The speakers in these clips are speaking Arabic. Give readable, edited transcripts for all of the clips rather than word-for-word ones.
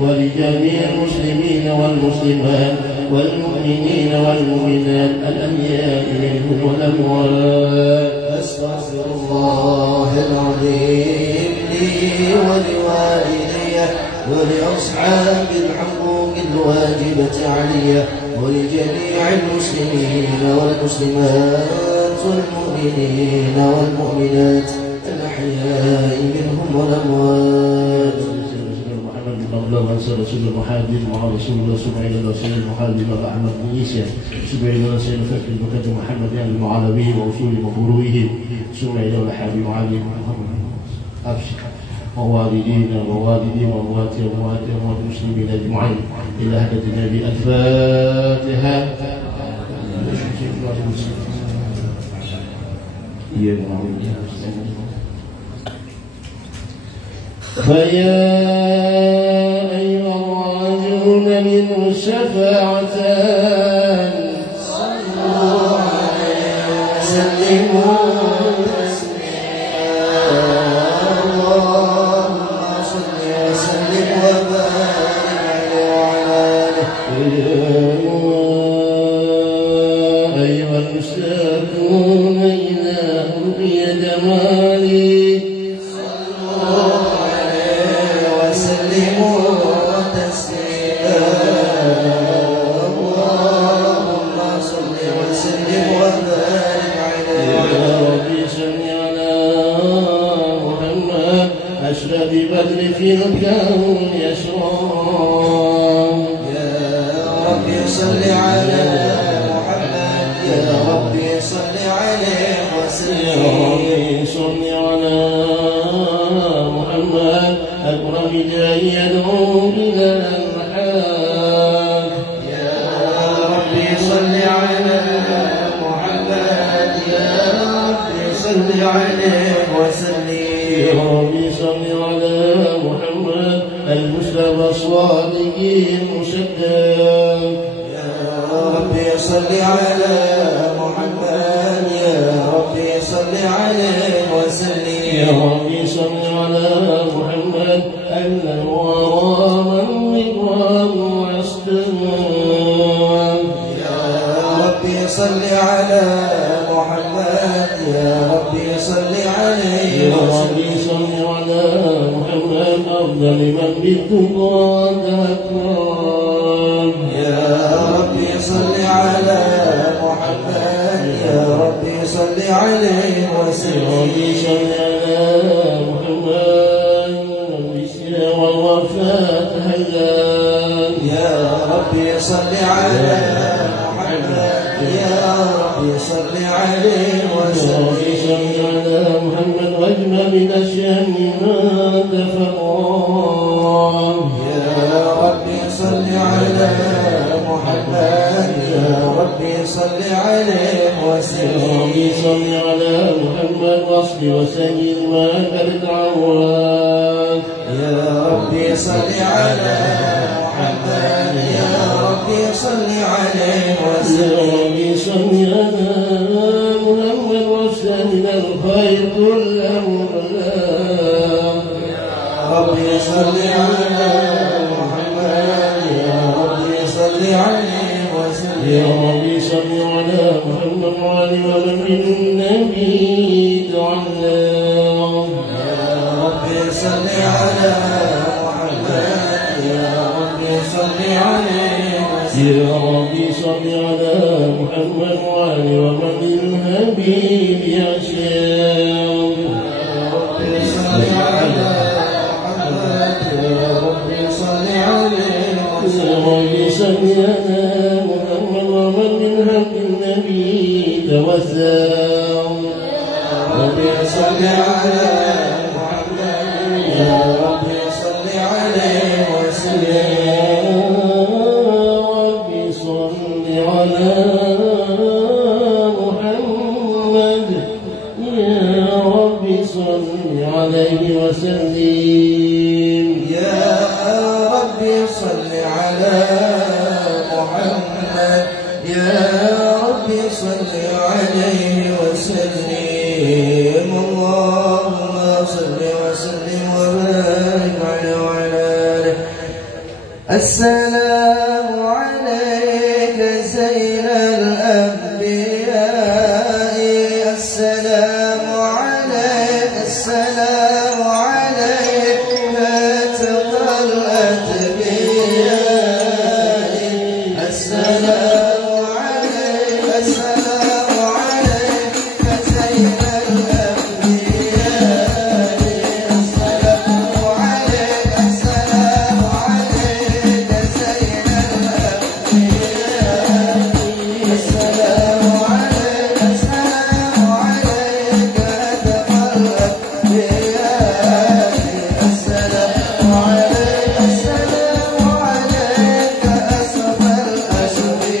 ولجميع المسلمين والمسلمات والمؤمنين والمؤمنات الأحياء منهم والأموات. أستغفر الله العظيم لي ولوالدي ولأصحاب الحقوق الواجبة علي ولجميع المسلمين والمسلمات والمؤمنين والمؤمنات الأحياء منهم والأموات. اللهم صل وسلم وحادث مع رسول الله سبحانه وتعالى المحادث مع أحمد بن عيسى سبحانه وتعالى فكر بكتب محمد يعني المعلوي وأصول وفروعه سبحانه وحبيب علي محمد أبشر ووالدينا ووالدي وأمواتي وأموات أموات المسلمين أجمعين إلى هدى النبي الفاتحة. فيا أيها الراجون منه الشفاعتان صلوا عليه وسلموا تسليما. اللهم صل وسلم وبارك عليه وعلى آله. أيها المشتاقون إلى رؤي جمالي بدر في الكون يشرق. يا ربي صل على محمد يا ربي صل عليه وسلم. يا ربي صل على محمد أكرم جاي يدعو إلى الرحاب. يا ربي صل على محمد يا ربي صل عليه وسلم. يا ربي صل على محمد المصطفى الصادق المصدق. يا ربي صل على محمد يا ربي صل عليه وسلم. يا ربي صل على محمد الأنوار والرضوان والإسلام. يا ربي صل على محمد يا ربي صل عليه وسلم. أفضل من بالتقى ذكران. يا ربي صل على محمد يا ربي صل عليه وسلم. يا ربي صل على محمد والإسلام والوفاة هلان. يا ربي صل على محمد يا ربي صل عليه وسلم. يا ربي صل على محمد واجمع من الشام ما تفرقان. يا ربي صل على محمد يا ربي صل عليه وسلم. يا ربي صل على محمد واصل وسجد ما كانت عوان. يا ربي صل على محمد يا ربي صل عليه وسلم. يا ربي صل على محمد واصل من الخير كله بلاه. ربي صل على محمد يا ربي صل عليه وسلم. يا ربي صل على محمد وعلى ومن النبي تعلم. يا ربي صل على محمد يا ربي صل عليه وسلم. يا ربي صل على محمد وعلى ومن الحبيب يشاء. يا ربي صل على محمد يا ربي صل عليه وسلم. يا ربي صل على محمد ومن من حق النبي توسل. يا ربي صل على محمد يا ربي صل عليه وسلم. يا ربي محمد يا رب صل عليه وسلم يا رب صل على محمد يا رب صل عليه وسلم اللهم صل وسلم وبارك عليه وعلى آله. السلام عليك زين الأنبياء السلام عليك السلام عليك تقى الأتقياء السلام عليك السلام عليك زين الأنبياء السلام عليك السلام عليك زين الأنبياء السلام عليك السلام عليك تقى الأتقياء السلام عليك السلام عليك أسرى الأشقياء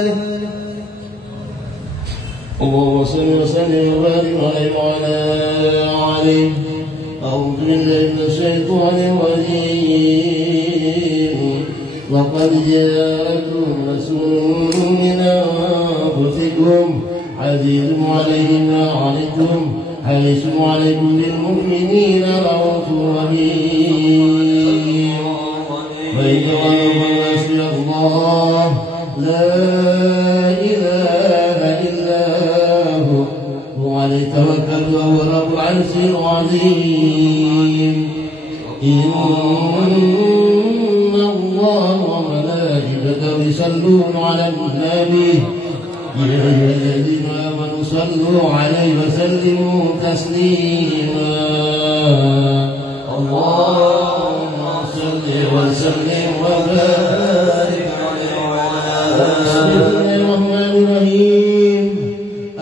وآله. اللهم صل وسلم وبارك عليه وعلى آله. أعوذ بالله من الشيطان الرجيم. لقد جاءكم رسول من أنفسكم عزيز عليه ما عنتم حريص عليكم بالمؤمنين رؤوف رحيم. فإن تولوا فحسبي الله لا إله إلا هو عليه توكلت وهو رب العرش العظيم. إن الله وملائكته يصلون على النبي يا أيها الذين آمنوا صلوا عليه وسلموا تسليما. اللهم صل وسلم وبارك عليه وعلى آله. بسم الله الرحمن الرحيم.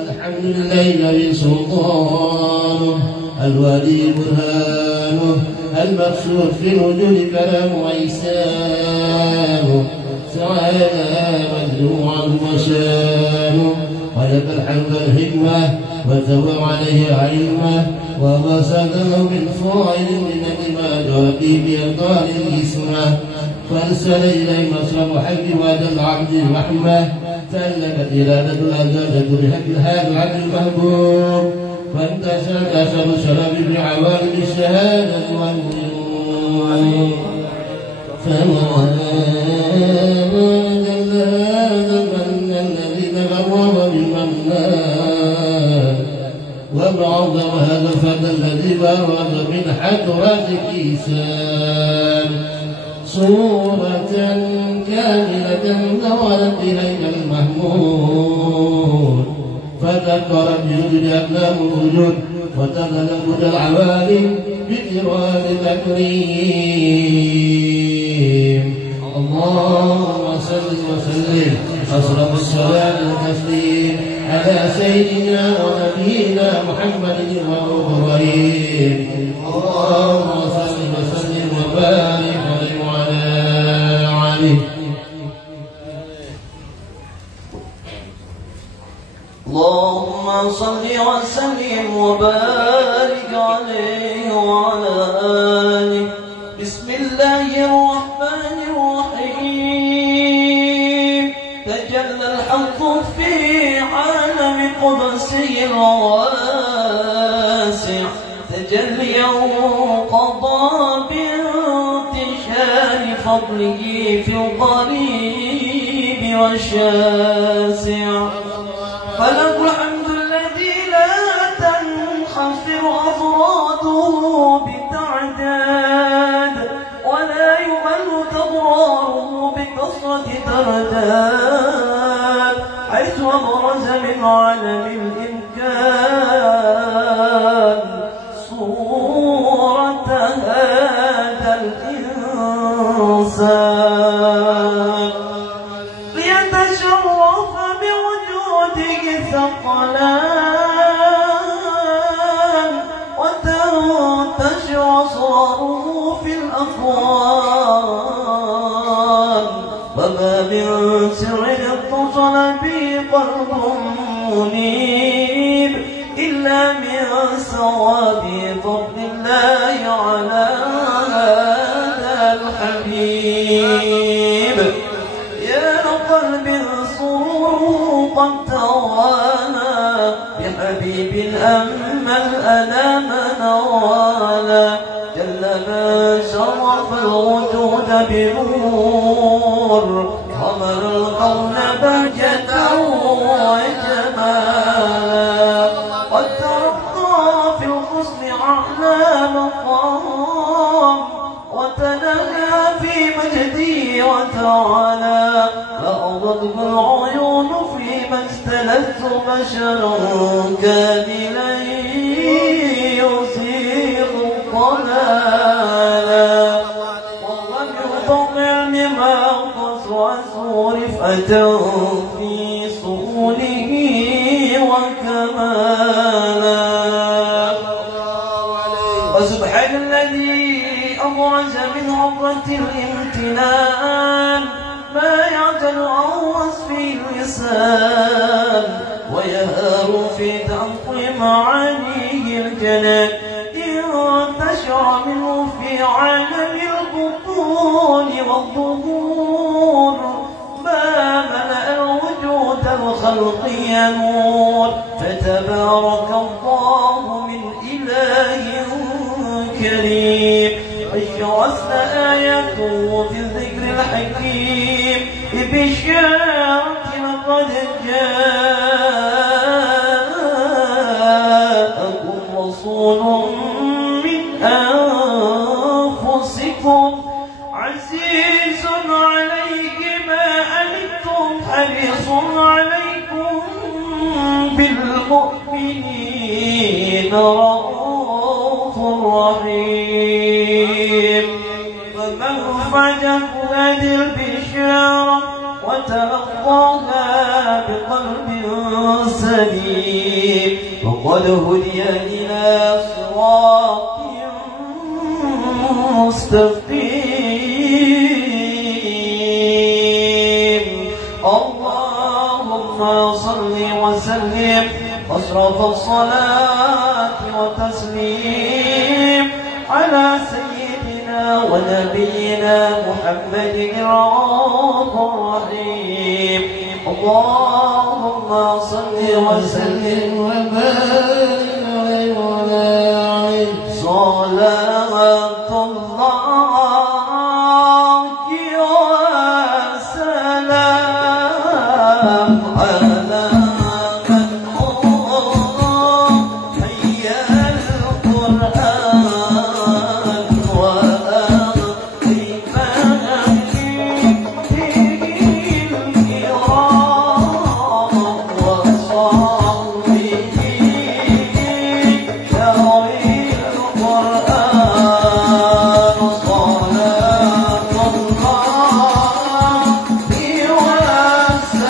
الحمد لله الذي سلطانه الولي برهانه المقصود في الوجود كلام وإحسانه تعالى مجموعا وشانه. ولك الحمد الحكمة وتوى عليه علمه وبسطه بالفاعل من الإمام في بإعطاء الإسمة. فارسل إليه مصرف حق وهذا العبد الرحمة. تألفت إرادة الأجادة بحق هذا العبد المحبوب. فانتشر أثر الشرف بعوالم الشهادة والنور. فما جل هذا المن الذي تغرب بالمنان. وبعظم هذا الفتى الذي برز من حضرة كيسان. صورة كاملة نورت إليك المحمود. فذكرت بوجود أقلام الوجود وتتلفت العوالم بكرام التكريم. اللهم صل وسلم أشرف الصلاة والتسليم على سيدنا ونبينا محمد المبين. اللهم صل وسلم وبارك عليه وعلى آله. اللهم صل وسلم وبارك عليه وعلى آله. بسم الله الرحمن الرحيم. تجلى الحق في عالم قدسه الواسع تجليا قضى بانتشار فضله في القريب والشاسع. فله الحمد الذي لا تنحصر أفراده بتعداد ولا يمل تضراره بكثرة ترداد. حيث أبرز من عالم الإمكان صورة هذا الإنسان ليتشرف بوجوده ثقلان وتنتشر أسراره في الأكوان. فما من سر اتصل به قلب منيب إلا من ثواب فضل الله على هذا الحبيب. يا قلب سروره قد توالى بحبيب أما الأنام نوالا. جل من شرف الوجود بنور حمل الكون بهجة وجمالا. قد ترقى في الحسن أعلى مقام وتنهى في مجدي وتعالى. لأضته العيون فيما استلذت بشرا كاملا يسير ضلالا. ولم يطمع لما قصوى رفعة في صوله وكمالا. وسبحان الذي أبرز من عبرة الامتنان ما يعجل عن وصفه اللسان ويهار في تعطي معانيه الجنان انتشر منه في عالم البطون والظهور ما ملأ الوجود الخلق ينور فتبارك الله من إله كريم أشرسن آياته في الذكر الحكيم ببشارة لقد جاءكم رسول من أنفسكم عزيز عليه ما أنتم حريص عليكم بالمؤمنين رؤوف رحيم فمن فجأ هذه البشارة وتلقاها بقلب سليم وقد هدي إلى صراط مستقيم اللهم صل وسلم أشرف الصلاة وتسليم على سيدنا ونبينا محمد الرؤوف الرحيم اللهم صل وسلم وبارك عليه صلاة الله وسلام على من حي القرآن وأخي فهمه الكرام وصحبه ذوي القرآن صلاة الله وسلام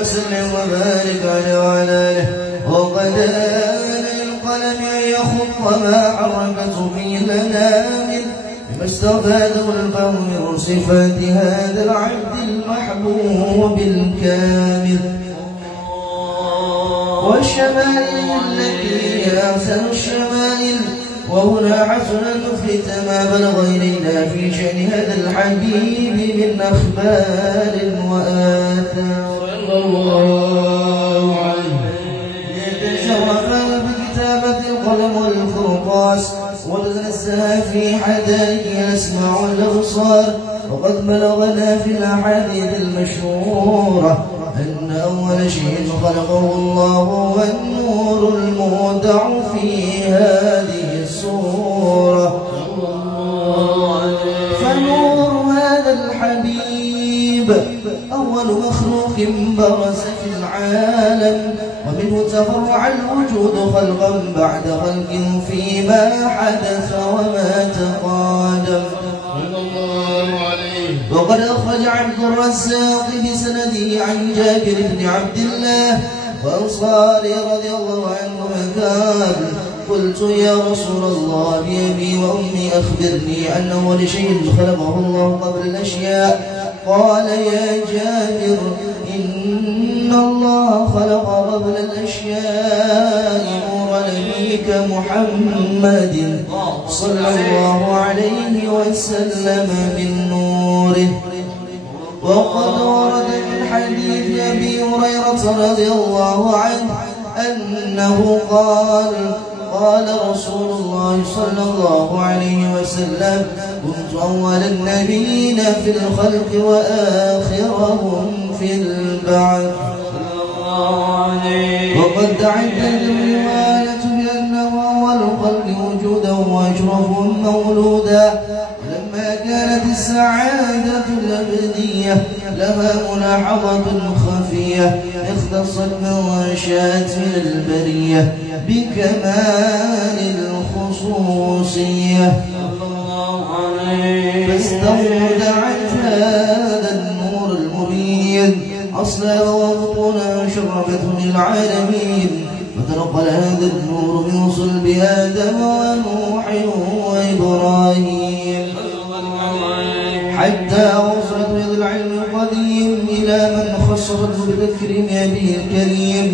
وسلم وبارك عليه وعلى آله. وقد آن للقلم أن يخط ما حركته به الأنام بما استفاده الفهم من صفات هذا العبد المحبوب الكامل والشمائل التي هي أحسن الشمائل. وهنا حسنت في تمام الغير لا في شأن هذا الحبيب من أخبار وآثار صلى الله عليه. يتشرف بكتابة القلم والقرطاس وتنزه في حدائق الأسماع والأبصار. وقد بلغنا في الأحاديث المشهورة أن أول شيء خلقه الله هو النور المودع في هذه السورة. فنور هذا الحبيب أول مخلوق برز في العالم ومنه تفرع الوجود خلقا بعد خلق فيما حدث وما تقادم. وقد أخرج عبد الرزاق بسنده عن جابر بن عبد الله وأنصاري رضي الله عنهما قال: قلت يا رسول الله بأبي وأمي أخبرني عن أول شيء خلقه الله قبل الأشياء. قال: يا جابر إن الله خلق قبل الأشياء نور نبيك محمد صلى الله عليه وسلم من نوره. وقد ورد من حديث أبي هريرة رضي الله عنه أنه قال: قال رسول الله صلى الله عليه وسلم: كنت أول النبيين في الخلق وآخرهم في البعث. وقد تعدت الرواية بأنه أول الخلق وجودا وأشرفهم مولودا. لما كانت السعادة الأبدية لها ملاحظة خفية اختصت من شاءت من البرية بكمال الخصوصية فاستودعت هذا النور المبين أصلا وبطونا شربته للعالمين. فتنقل هذا النور من صلب آدم ونوح وإبراهيم حتى وصلت بيد العلم القديم إلى من خصصته بتكريم أبيه الكريم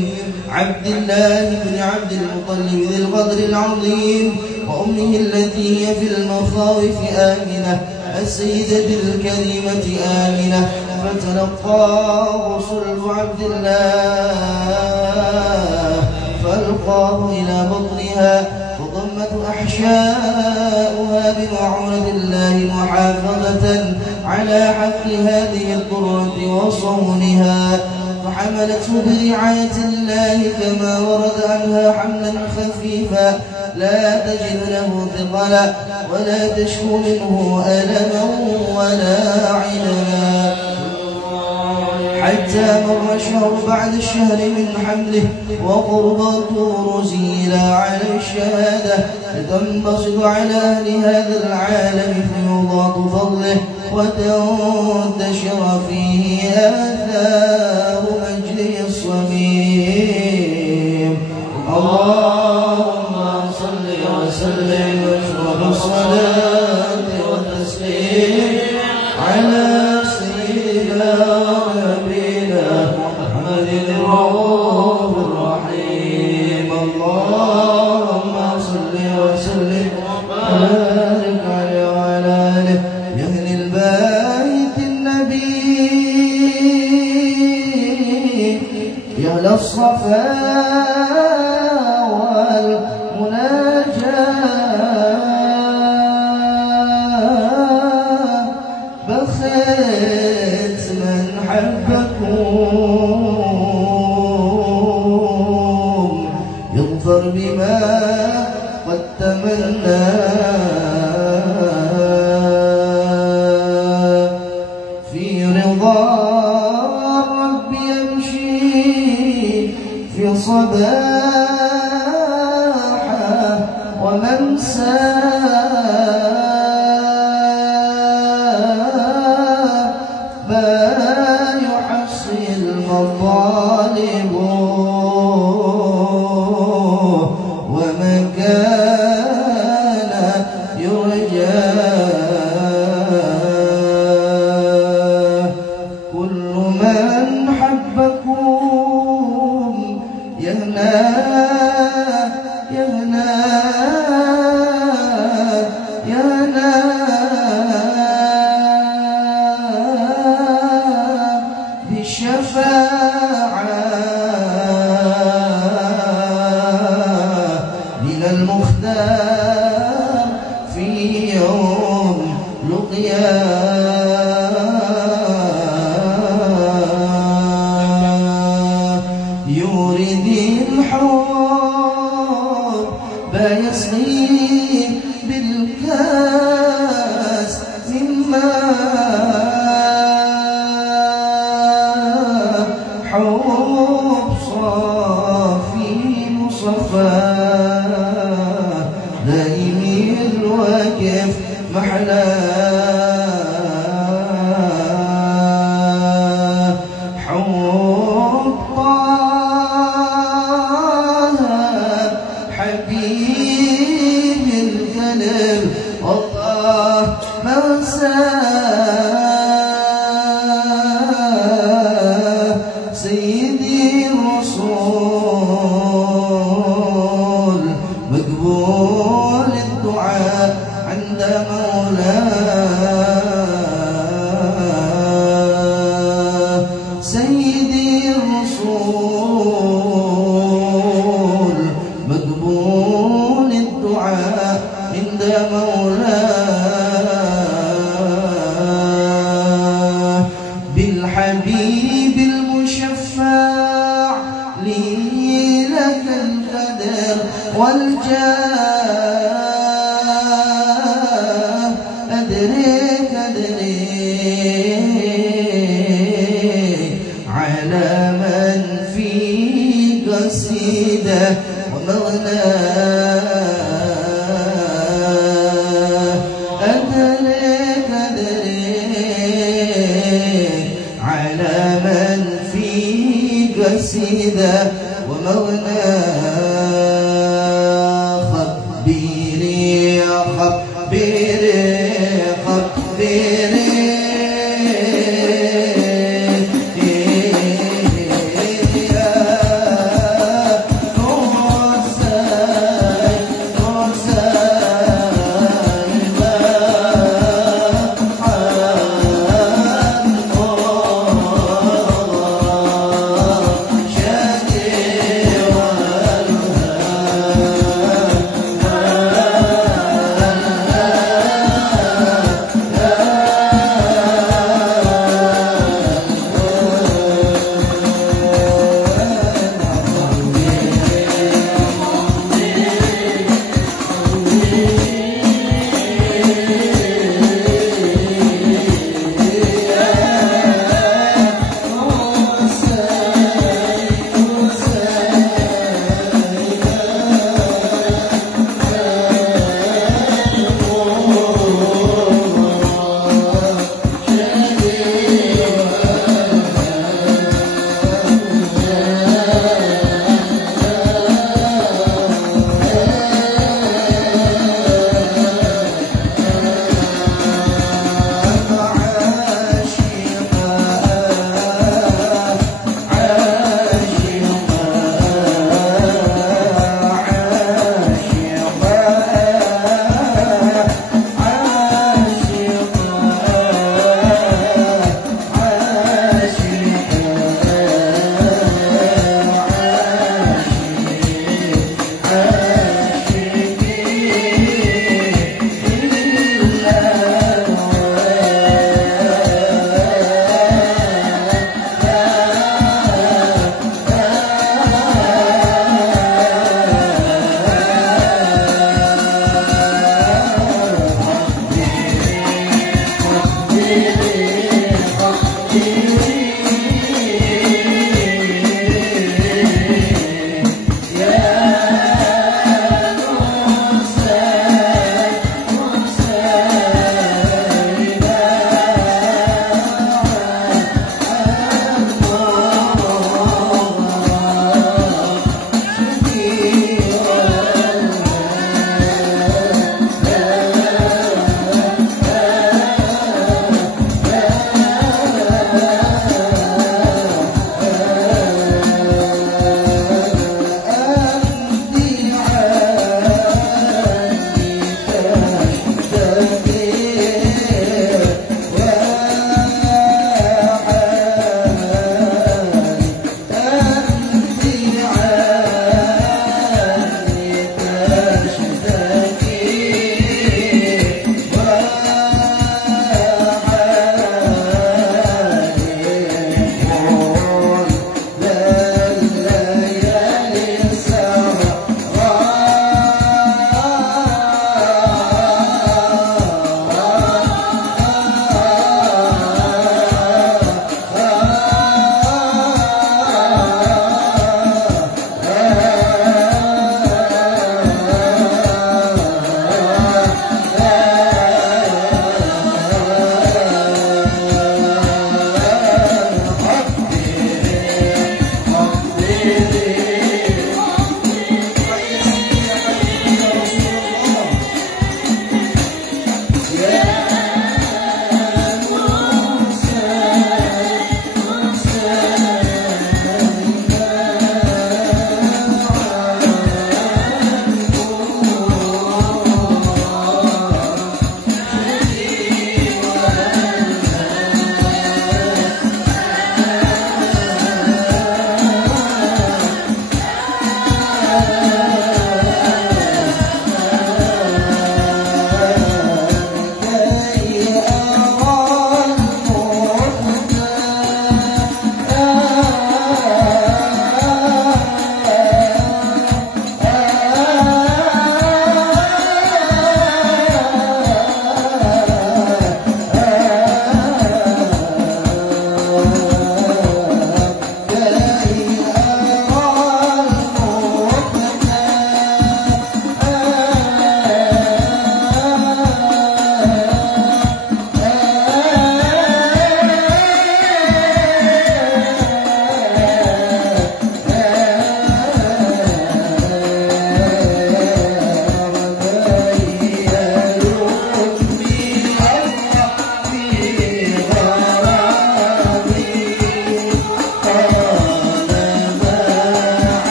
عبد الله بن عبد المطلب ذي القدر العظيم وأمه التي هي في المخاوف آمنة السيدة الكريمة آمنة. فتلقاه صلب عبد الله فألقاه إلى بطنها وضمت أحشاؤها بمعونة الله محافظة على حق هذه الضرة وصونها. فحملته برعاية الله كما ورد عنها حملا خفيفا لا تجد له ثقلا ولا تشكو منه ألما ولا عنا حتى مر شهر بعد الشهر من حمله وقرب الطور زيلا على الشهادة لتنبسط على أهل هذا العالم فيوضات فضله وتنتشر فيه آثار مجده الصميم. اللهم صل وسلم بالصلاة والتسليم على سيدنا ونبينا محمد الرؤوف الرحيم. اللهم صل وسلم وبارك عليه وعلى آله يا أهل البيت النبي يا أهل الصفا والمناجاة بخيت من حبكم يظفر بما قد تمنى في رضا الرب يمشي في صباحه ومنساه ما يحصي المطار طالبه وما كان يرجى كل من حبكم يهنى يهنى يهنى بالشفاعة من المختار في يوم لقياه يورد الحب يسقي بالكاس من ماء حب صافي مصفى دائم الوقف محلاه حب طه حبيب القلب الله موساه سيدي الرسول مقبول الدعاء عند مولاه سيدي الرسول مقبول الدعاء عند مولاه بالحبيب المشفع لي لك القدر والجاه أدرك على من في قصيدة ومغناه أدرك على من في قصيدة ومغناه خبيري خبيري خبيري شادي والهادي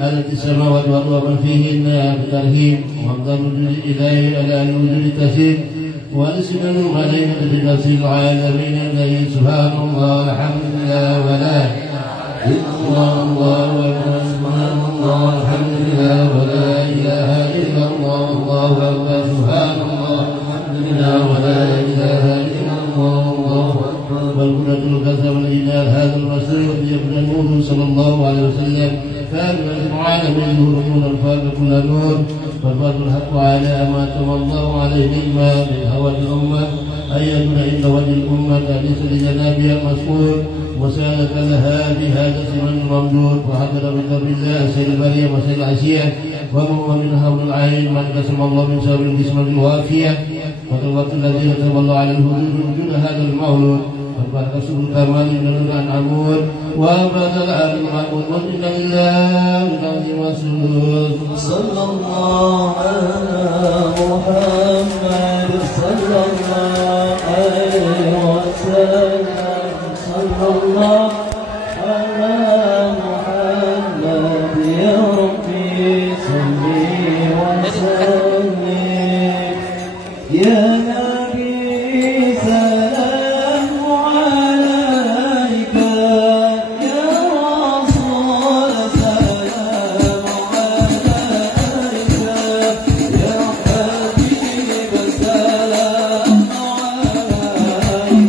التي السماوات والأرض ومن فيهن بالترهيب وأفضل الوجود إليه على الوجود التسير والسلام علينا بنفس العالمين إليه سبحان الله الحمد لله ولا إله إلا الله سبحان الله الحمد لله ولا إله إلا الله الله أكبر سبحان الله الحمد لله ولا إله إلا الله الله أكبر والقدرة الكسب والإله هذا المسير يبنى النور صلى الله عليه وسلم فأما العالمين نور الفاق كل نور فالفاق الحق على ما تم الله عليه مما من هوى الأمة أن يكون عند وجه الأمة ليس لجنابها المسؤول وسالك لها بهذا السمن الممدود وحضر من ذر الله سيد المريم وسيد العشية وهو من هول العين من قسم الله من سبب الجسم الوافية وتوقت الذين تولوا على الهدود وجود هذا المولود وبارك سبل كمال من العمود وبدل على المعبود وإن الله العظيم والسجود صلى الله على محمد صلى الله عليه وسلم صلى الله على محمد يا ربي صل وسلم يا نبي سلام عليك يا رسول سلام عليك يا حبيب سلام عليك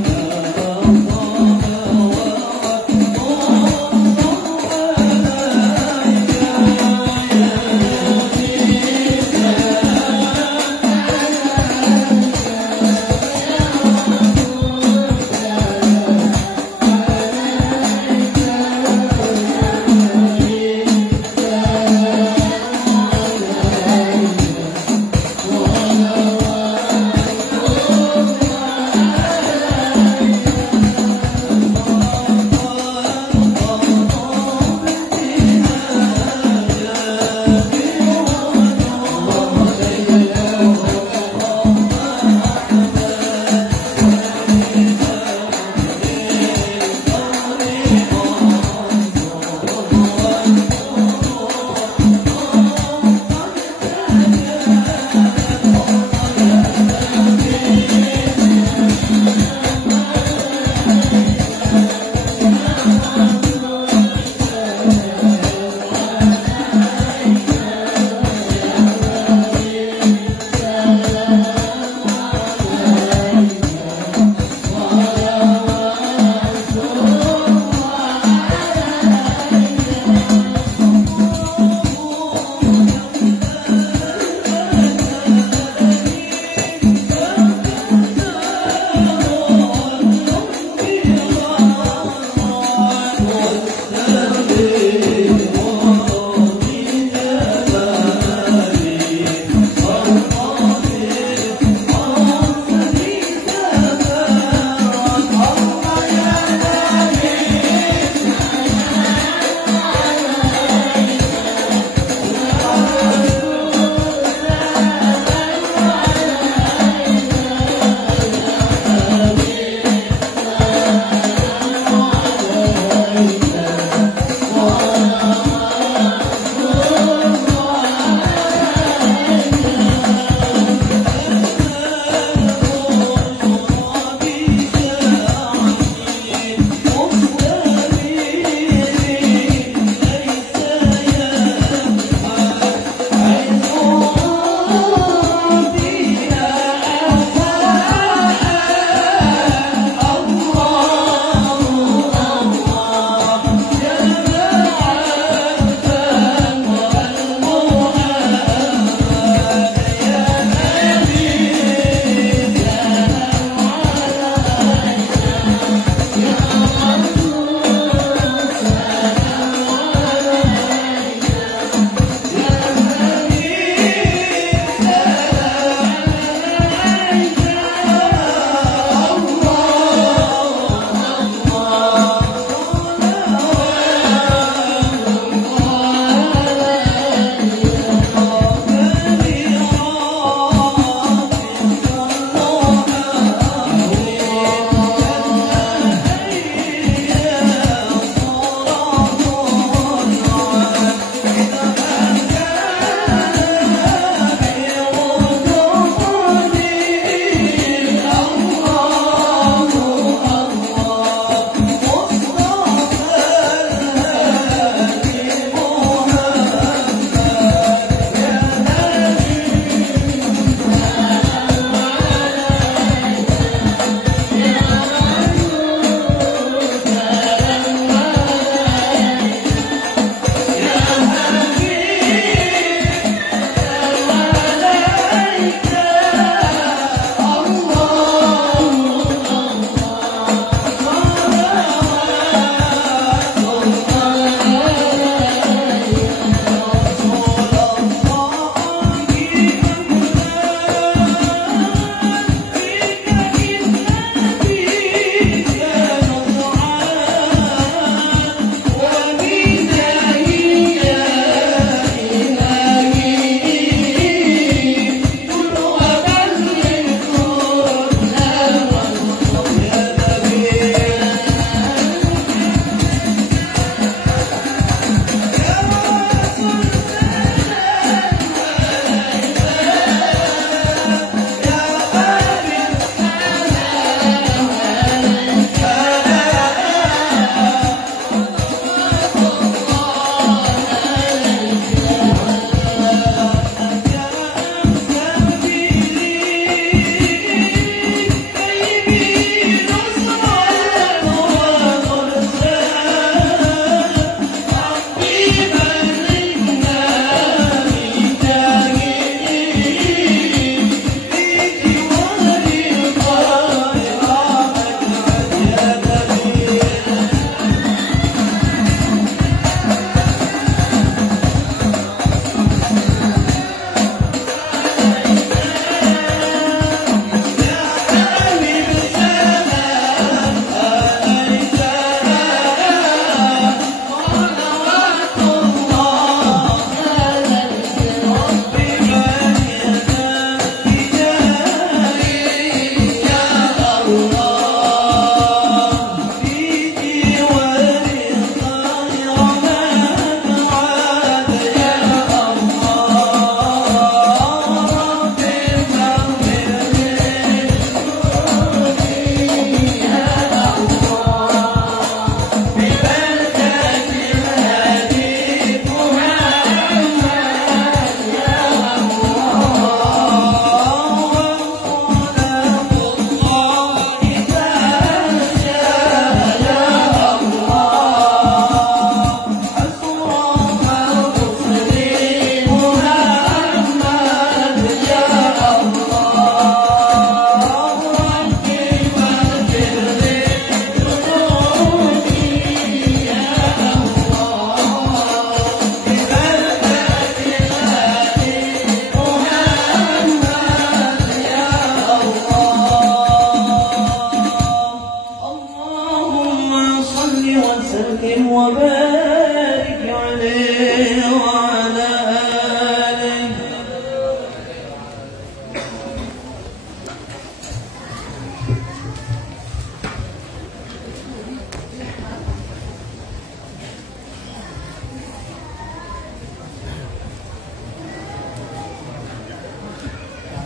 وبارك عليه وعلى آله.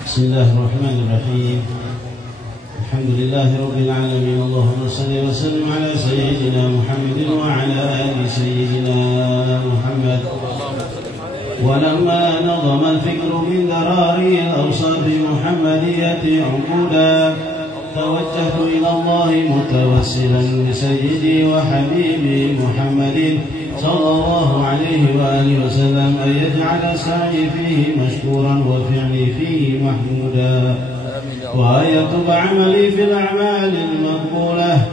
بسم الله الرحمن الرحيم. الحمد لله رب العالمين. اللهم صل وسلم على سيدنا محمد وعلى آل سيدنا محمد. ولما نظم الفكر من ذراري الأوصاف المحمدية عقودا توجهت إلى الله متوسلا بسيدي وحبيبي محمد صلى الله عليه وآله وسلم أن يجعل سعي فيه مشكورا وفعلي فيه محمودا، وأن يكتب عملي في الأعمال المقبولة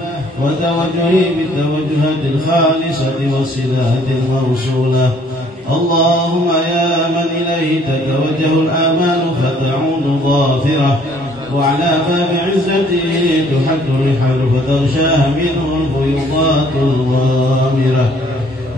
وتوجهي بالتوجهات الخالصة والصلات الموصولة. اللهم يا من إليه تتوجه الآمال فتعود ظافرة، وعلى باب عزته تحد الرحال فتغشاها منه الفيوضات الغامرة.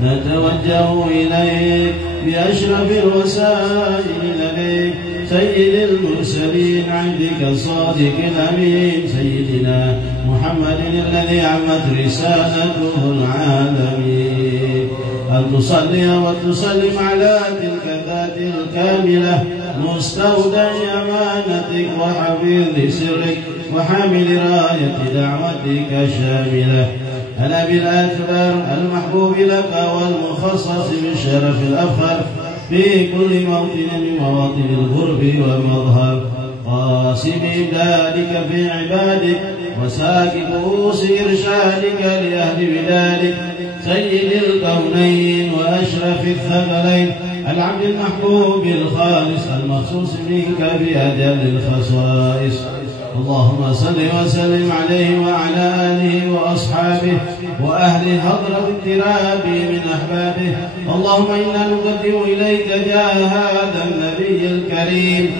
نتوجه إليك بأشرف الوسائل إليك سيد المرسلين عندك الصادق الأمين سيدنا محمد الذي عمت رسالته العالمين، أن تصلي وتسلم على تلك الذات الكاملة مستودع أمانتك وحفيظ سرك وحامل راية دعوتك الشاملة، الأبي الأكبر المحبوب لك والمخصص بالشرف الأفخر في كل موطن من مواطن الغرب والمظهر، قاسم ذلك في عبادك وساكن رؤوس إرشادك لأهل بلادك سيد الكونين وأشرف الثقلين العبد المحبوب الخالص المخصوص منك بأجل الخصائص. اللهم صل وسلم عليه وعلى آله وأصحابه وأهل حضرة التراب من أحبابه. اللهم إنا نقدم إليك جاه هذا النبي الكريم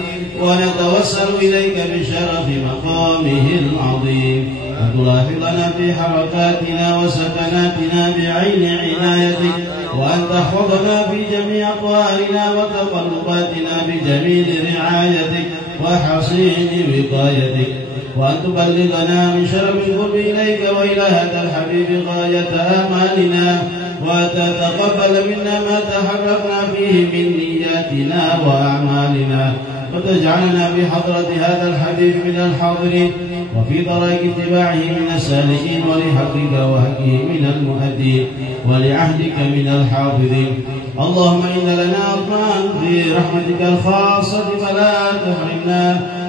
ونتوسل إليك بشرف مقامه العظيم، أن تلاحظنا في حركاتنا وسكناتنا بعين عنايتك، وأن تحفظنا في جميع أطوارنا وتقلباتنا بجميل رعايتك وحصين وقايتك، وأن تبلغنا من شرف القرب إليك وإلى هذا الحبيب غاية آمالنا، وتتقبل منا ما تحركنا فيه من نياتنا وأعمالنا، وتجعلنا بحضرة هذا الحبيب من الحاضرين وفي طريق اتباعه من السالكين، ولحقك وحقه من المؤدين ولعهدك من الحافظين. اللهم إن لنا أطماعا في رحمتك الخاصة فلا تحرمنا،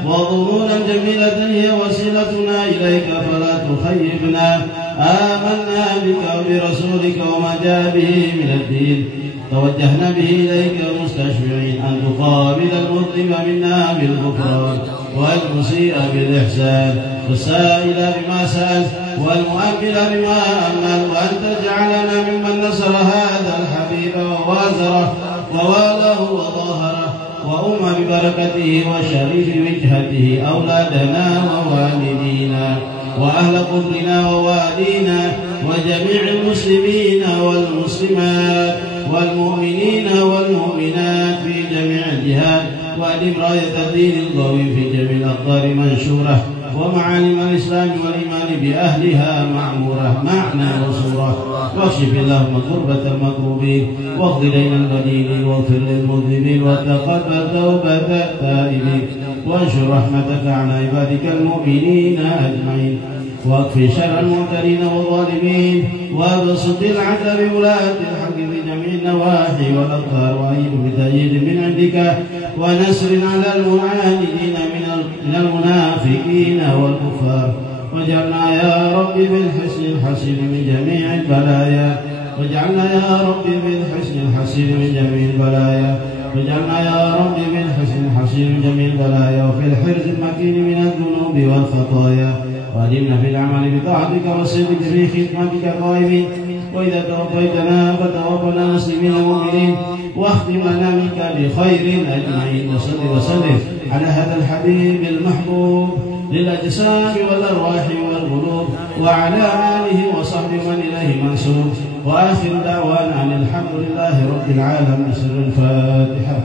وظنونا جميلة هي وسيلتنا إليك فلا تخيبنا. آمنا بك وبرسولك وما جاء به من الدين، توجهنا به إليك مستشفعين أن تقابل المظلم منا بالغفران والمسيء بالإحسان والسائل بما سأل والمؤمل بما أمل، وأن تجعلنا ممن نصر هذا الحبيب ووازره ووالاه وظاهره، وأم ببركته وشريف وجهته أولادنا ووالدينا وأهل قبرنا ووالينا وجميع المسلمين والمسلمات والمؤمنين والمؤمنات في جميع الجهات، وأدم راية الدين القوي في جميع الأقطار منشورة، ومعالم الإسلام والإيمان بأهلها معمورة معنى وصورة، واكشف اللهم كربة المكروبين واقض دين المدينين واغفر للمذنبين وتقبل توبة التائبين، وانشر رحمتك على عبادك المؤمنين أجمعين، واكفي شر المعتدين والظالمين، وابسط العدل بولاة الحق في جميع النواحي والأقطار، وأيد بتأييد من عندك ونصر على المعاندين من المنافقين والكفار، واجعلنا يا رب بالحسن الحسين من جميع البلايا، واجعلنا يا رب بالحسن الحسين من جميع البلايا، واجعلنا يا رب بالحسن الحسين من جميع البلايا، وفي الحرز المكين من الذنوب والخطايا، وأدمنا في العمل بطاعتك وصدق في خدمتك قائمين، وإذا توفيتنا فتوفنا مسلمين مؤمنين، واختم لنا منك بخير أجمعين. وصل وسلم على هذا الحبيب المحبوب للأجسام والأرواح والقلوب، وعلى آله وصحبه من إليه منسوب، وآخر دعوانا أن الحمد لله رب العالمين. سر الفاتحة.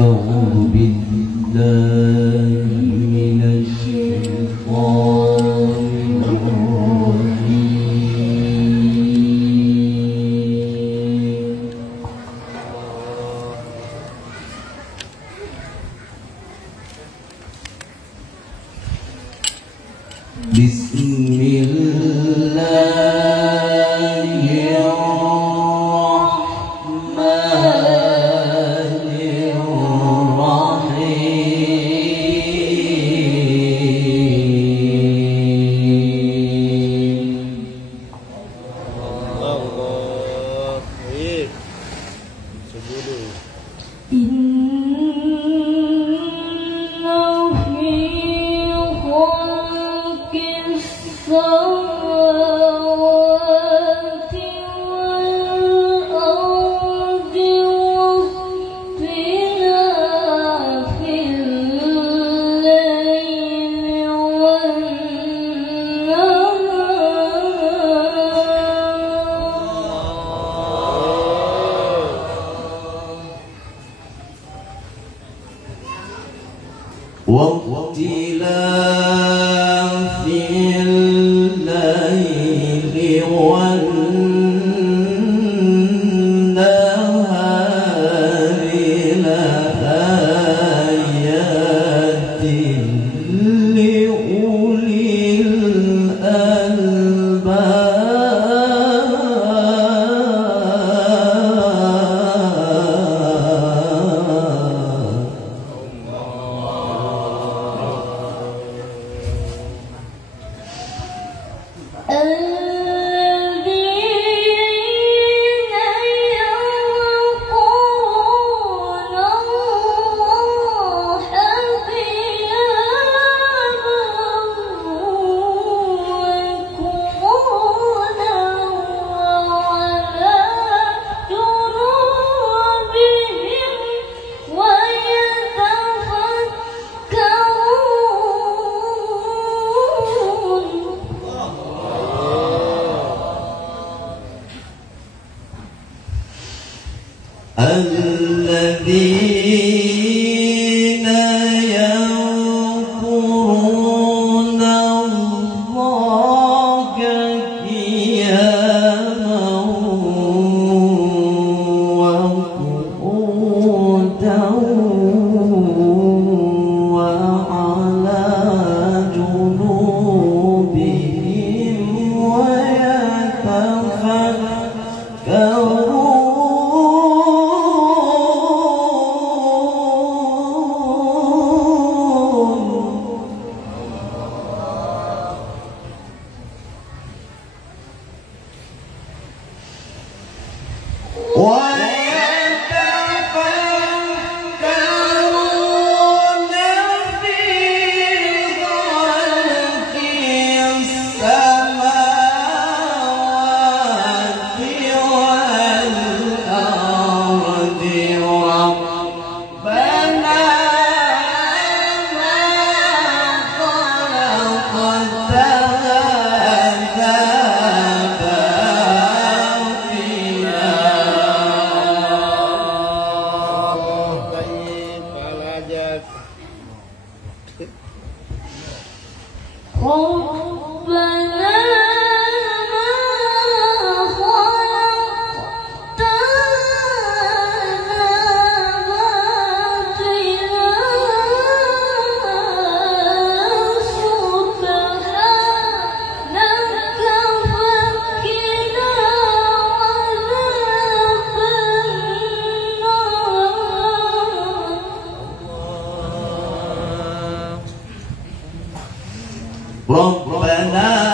أعوذ بالله من الشيطان الرجيم. بسم واختلاف الليل والنهار لآيات لأولي الذين يذكرون الله قياما وقعودا وعلى جنوبهم ويتفكرون Rabbana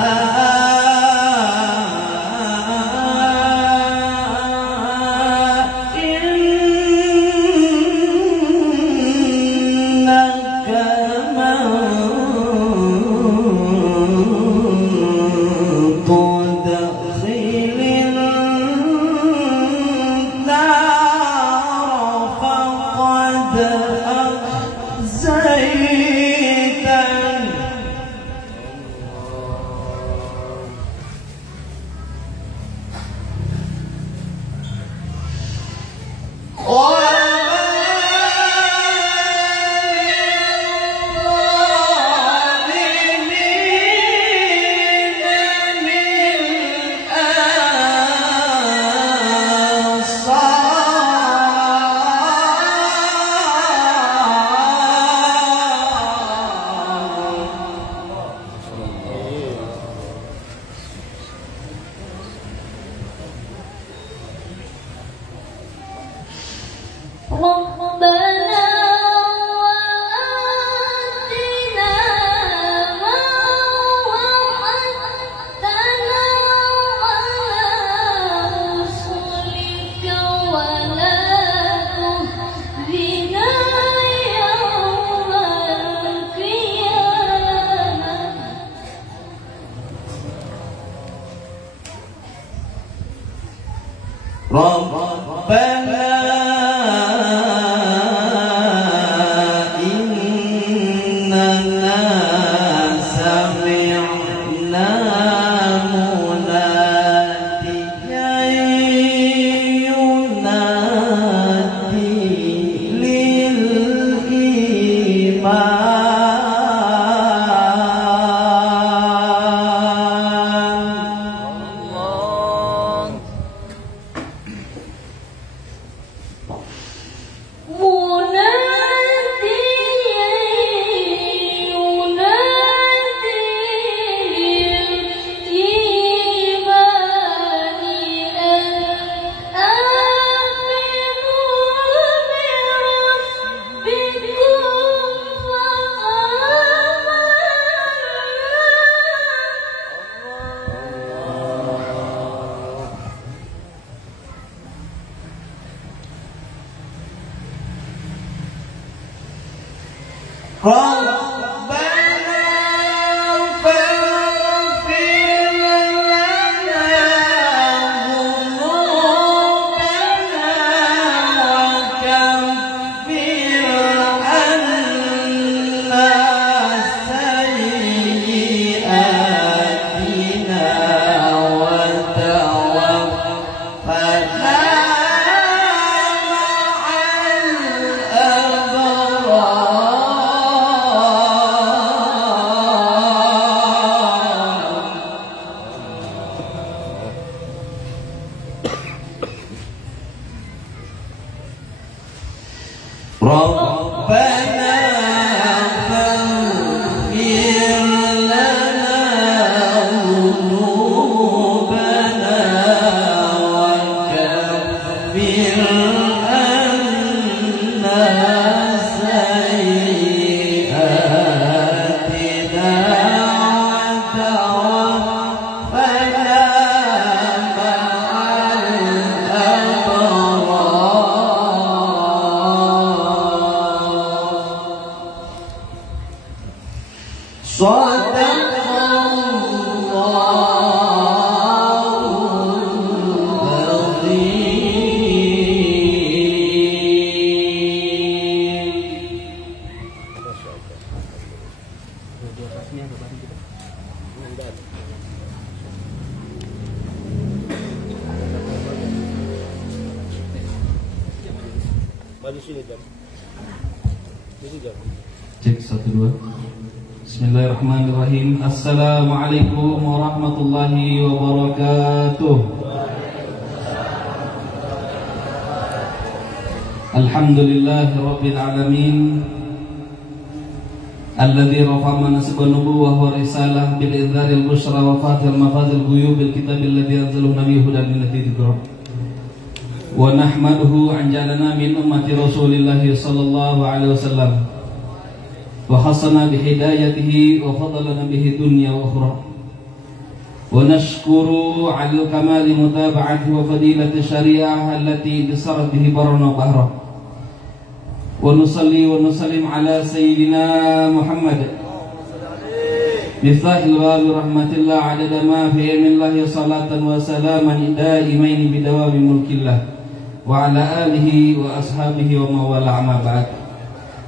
Cek 1 2. Bismillahirrahmanirrahim. Assalamualaikum warahmatullahi wabarakatuh. Alhamdulillahi rabbil alamin. Alladzi rafa'a manasibun nubuwwah wa risalah bil idharil busyra wa fathil mafazil ghuyub bil kitabil ladzi anzalahu nabiyyu hudan lin dzikra. Wa nahmaduhu an ja'alana min ummati Rasulillah sallallahu alaihi wasallam. وخصنا بهدايته وفضلنا به دنيا وأخرى ونشكر على الكمال متابعته وفضيلة الشريعة التي انتصرت به برنا وبحرا ونصلي ونسلم على سيدنا محمد مفتاح الباب رحمة الله عدد ما في علم الله صلاة وسلاما دائمين بدوام ملك الله وعلى آله وأصحابه ومن والاه أما بعد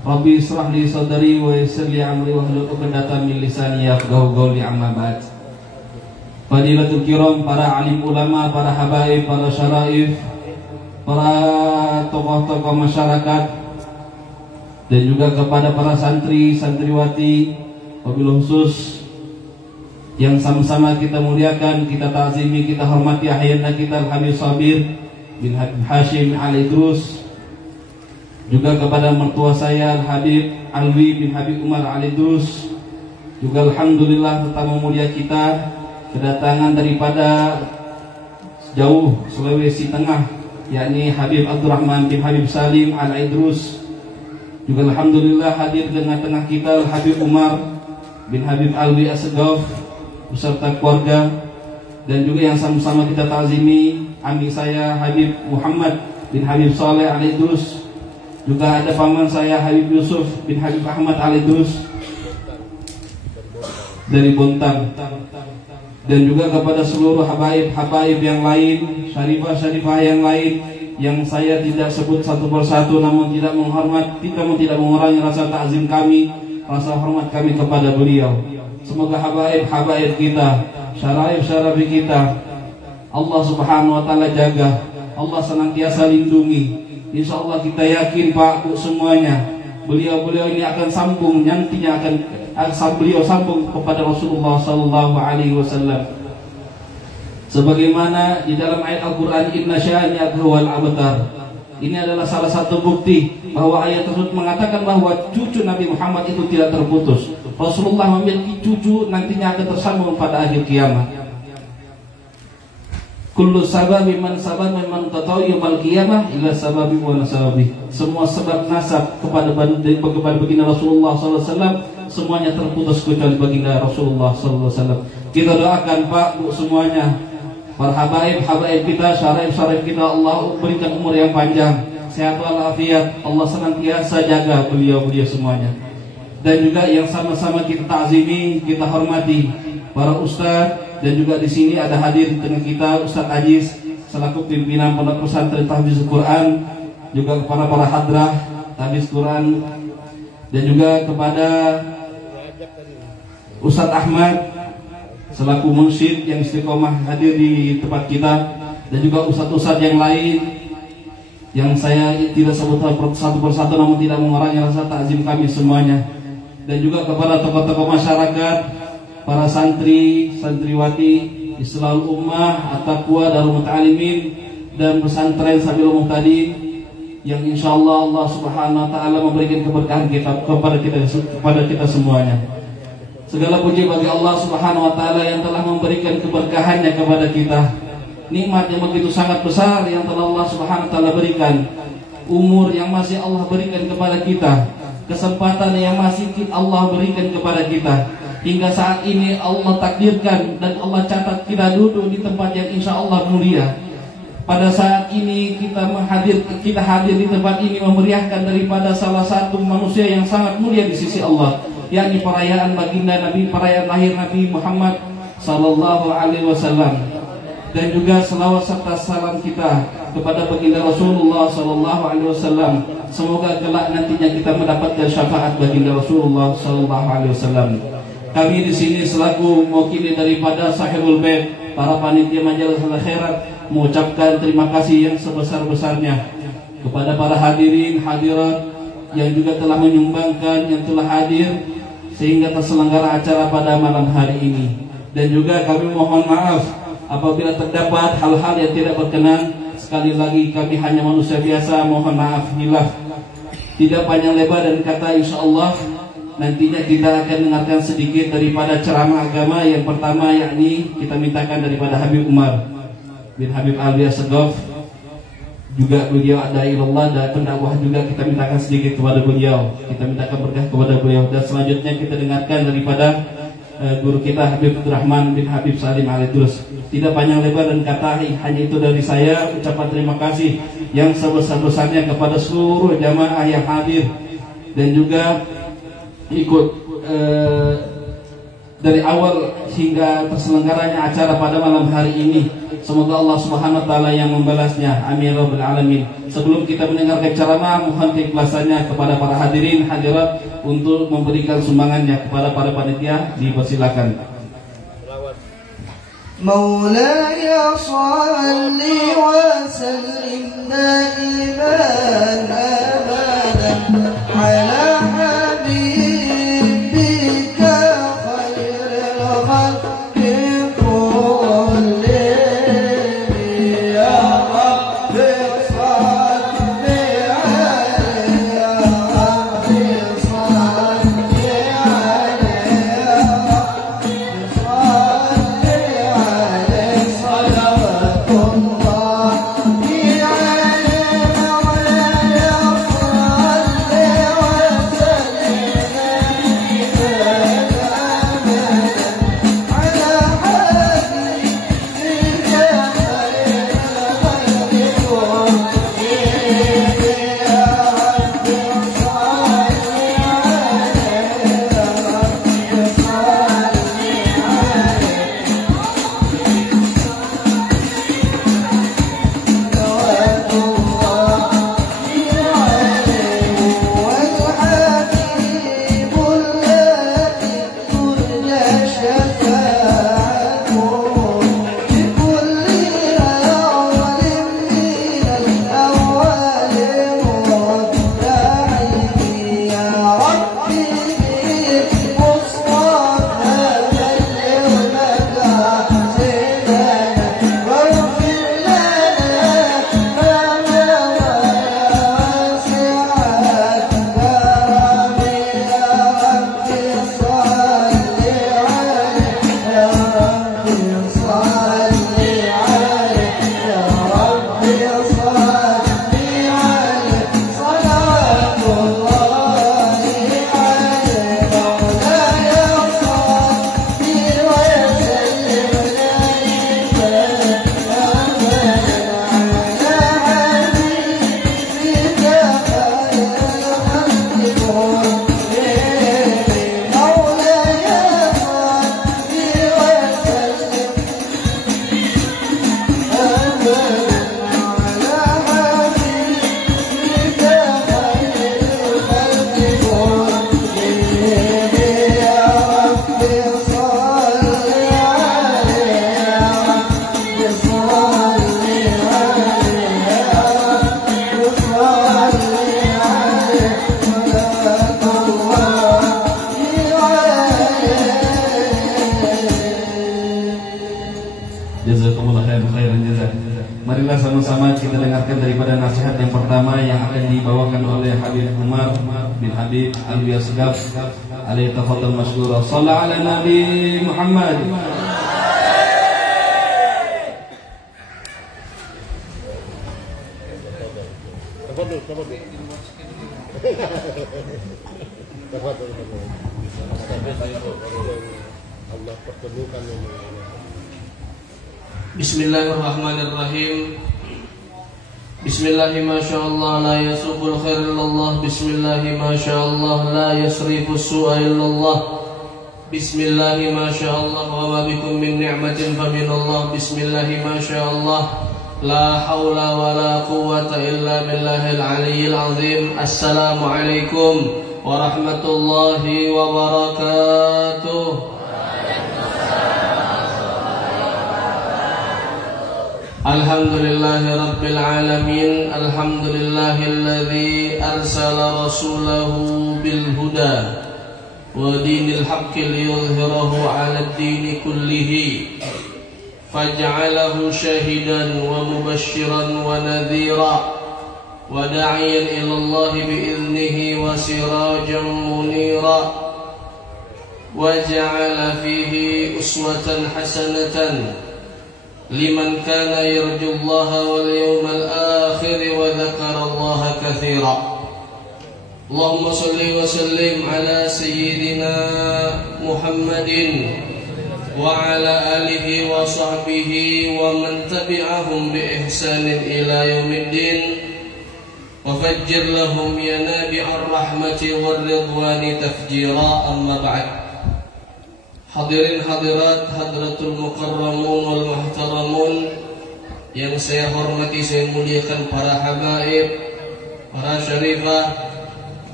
Rabbi israh li sadri wa yassir li amri wahlul 'uqdatam min lisani yafqahu qawli amma ba'd. Fadilatul kiram, para alim ulama, para habaib, para syaraif, para tokoh-tokoh masyarakat, dan juga kepada para santri, santriwati, wabil khusus yang sama-sama kita muliakan, kita ta'zimi, kita hormati ahyana kita Al-Habib Sabir bin Habib Hashim Al-Idrus, juga kepada mertua saya Al-Habib Alwi bin Habib Umar Al-Idrus, juga alhamdulillah tetamu mulia kita kedatangan daripada jauh Sulawesi Tengah, yakni Habib Abdurrahman bin Habib Salim Al-Idrus. Juga alhamdulillah hadir dengan tengah kita Al-Habib Umar bin Habib Alwi Asgaf beserta keluarga, dan juga yang sama-sama kita ta'zimi ami saya Habib Muhammad bin Habib Saleh Al-Idrus. Juga ada paman saya Habib Yusuf bin Habib Ahmad Al-Idrus dari Bontang, dan juga kepada seluruh habaib-habaib yang lain, syarifah-syarifah yang lain yang saya tidak sebut satu persatu, namun tidak mengurangi rasa ta'zim kami, rasa hormat kami kepada beliau. Semoga habaib-habaib kita, syarif-syarif kita, Allah Subhanahu wa taala jaga, Allah senantiasa lindungi. Insyaallah kita yakin Pak Bu semuanya, beliau-beliau ini akan sambung, nantinya akan beliau sambung kepada Rasulullah sallallahu alaihi wasallam. Sebagaimana di dalam ayat Al-Qur'an, inna syani'aka huwal abtar. Ini adalah salah satu bukti bahwa ayat tersebut mengatakan bahwa cucu Nabi Muhammad itu tidak terputus. Rasulullah memiliki cucu nantinya akan tersambung pada akhir kiamat. Kullu sababi man tatawi yaumil qiyamah illa sababi wa nasabi. Semua sebab nasab kepada baginda Rasulullah sallallahu alaihi wasallam semuanya terputus kecuali baginda Rasulullah sallallahu alaihi wasallam. Kita doakan Pak Bu semuanya, para habaib kita, syarif kita, Allah berikan umur yang panjang, sehat walafiat, Allah senantiasa jaga beliau semuanya. Dan juga yang sama-sama kita ta'zimi, kita hormati para ustaz. Dan juga di sini ada hadir di tengah kita Ustaz Aziz selaku pimpinan Pondok Pesantren Tahfiz Quran, juga kepada para hadrah Tahfiz Quran, dan juga kepada Ustaz Ahmad selaku mursyid yang istiqomah hadir di tempat kita, dan juga ustaz-ustaz yang lain yang saya tidak sebut satu persatu namun tidak mengurangi rasa takzim kami semuanya. Dan juga kepada tokoh-tokoh masyarakat, para santri, santriwati Islahul Ummah, At-Taqwa, Darul Muta'alimin, dan pesantren Sabilul Muhtadin, yang insyaallah Allah Subhanahu wa taala memberikan keberkahan kepada kita semuanya. Segala puji bagi Allah Subhanahu wa taala yang telah memberikan keberkahannya kepada kita. Nikmat yang begitu sangat besar yang telah Allah Subhanahu wa taala berikan. Umur yang masih Allah berikan kepada kita, kesempatan yang masih Allah berikan kepada kita. Hingga saat ini Allah takdirkan dan Allah catat kita duduk di tempat yang insya Allah mulia. Pada saat ini kita hadir di tempat ini memeriahkan daripada salah satu manusia yang sangat mulia di sisi Allah, yakni perayaan baginda Nabi, perayaan lahir Nabi Muhammad sallallahu alaihi wasallam. Dan juga selawat serta salam kita kepada baginda Rasulullah sallallahu alaihi wasallam. Semoga kelak nantinya kita mendapatkan syafaat baginda Rasulullah sallallahu alaihi wasallam. Kami di sini selaku mewakili daripada Sahibul Bait, para panitia majelis al-khairat, mengucapkan terima kasih yang sebesar-besarnya kepada para hadirin hadirat yang juga telah menyumbangkan, yang telah hadir sehingga terselenggara acara pada malam hari ini. Dan juga kami mohon maaf apabila terdapat hal-hal yang tidak berkenan. Sekali lagi kami hanya manusia biasa, mohon maaf hilaf. Tidak panjang lebar dan kata insyaallah nantinya kita akan dengarkan sedikit daripada ceramah agama yang pertama, yakni kita mintakan daripada Habib Umar bin Habib Alwi Asgaf. juga beliau ada ilallah dan pendakwah juga, kita mintakan sedikit kepada beliau, kita mintakan berkah kepada beliau. Dan selanjutnya kita dengarkan daripada guru kita Habib Abdurrahman bin Habib Salim Al-Idrus. Tidak panjang lebar dan kata, hanya itu dari saya. Ucapan terima kasih yang sebesar-besarnya kepada seluruh jamaah yang hadir dan juga ikut dari awal hingga terselenggaranya acara pada malam hari ini. Semoga Allah Subhanahu wa taala yang membalasnya. Amin rabbal alamin. Sebelum kita mendengarkan ceramah, mohon keikhlasannya kepada para hadirin hadirat untuk memberikan sumbangannya kepada para panitia. Dipersilakan. مولاي صل وسلم دائما أبدا على حبيبك خير الخلق كلهم يا رب صل عليه يا رب صل Marilah sama-sama kita dengarkan daripada nasihat yang pertama yang akan dibawakan oleh Habib Umar bin Habib Al-Yasgaf. Alaihi tafadhal masykurah. Shallallahu ala Nabi Muhammad. Allah pertemukan ini. Bismillahirrahmanirrahim. Bismillahi masyaallah la yasubul khair illallah. Bismillahi masyaallah la yasrifus su'a illallah. Bismillahi masyaallah wa ma bikum min ni'matin fa minallah. Bismillahi masyaallah la haula wa la quwwata illa billahil aliyyil azim. Assalamualaikum warahmatullahi wabarakatuh. Alhamdulillahi rabbil alamin. Alhamdulillahilladzi arsala rasulahu bil huda wa dinil haqqi liyudhhirahu 'ala ad-dini kullihi faj'alahu shahidan wa mubasysyiran wa nadhira wa da'iyan ila Allah bi idnihi wa sirajan munira wa ja'ala fihi uswatan hasanatan liman kana yarjullaha wal yawmal akhir wa dzakarallaha katsira. Allahumma shalli wa sallim ala sayyidina Muhammadin wa ala alihi wa sahbihi wa man tabi'ahum bi ihsanin ila yaumiddin wa fajjir lahum yanabi'ar rahmati war ridwani tafjira. Amma ba'd. Hadirin hadirat hadratul mukarramun wal muhtaramun yang saya hormati, saya muliakan para habaib, para syarifah,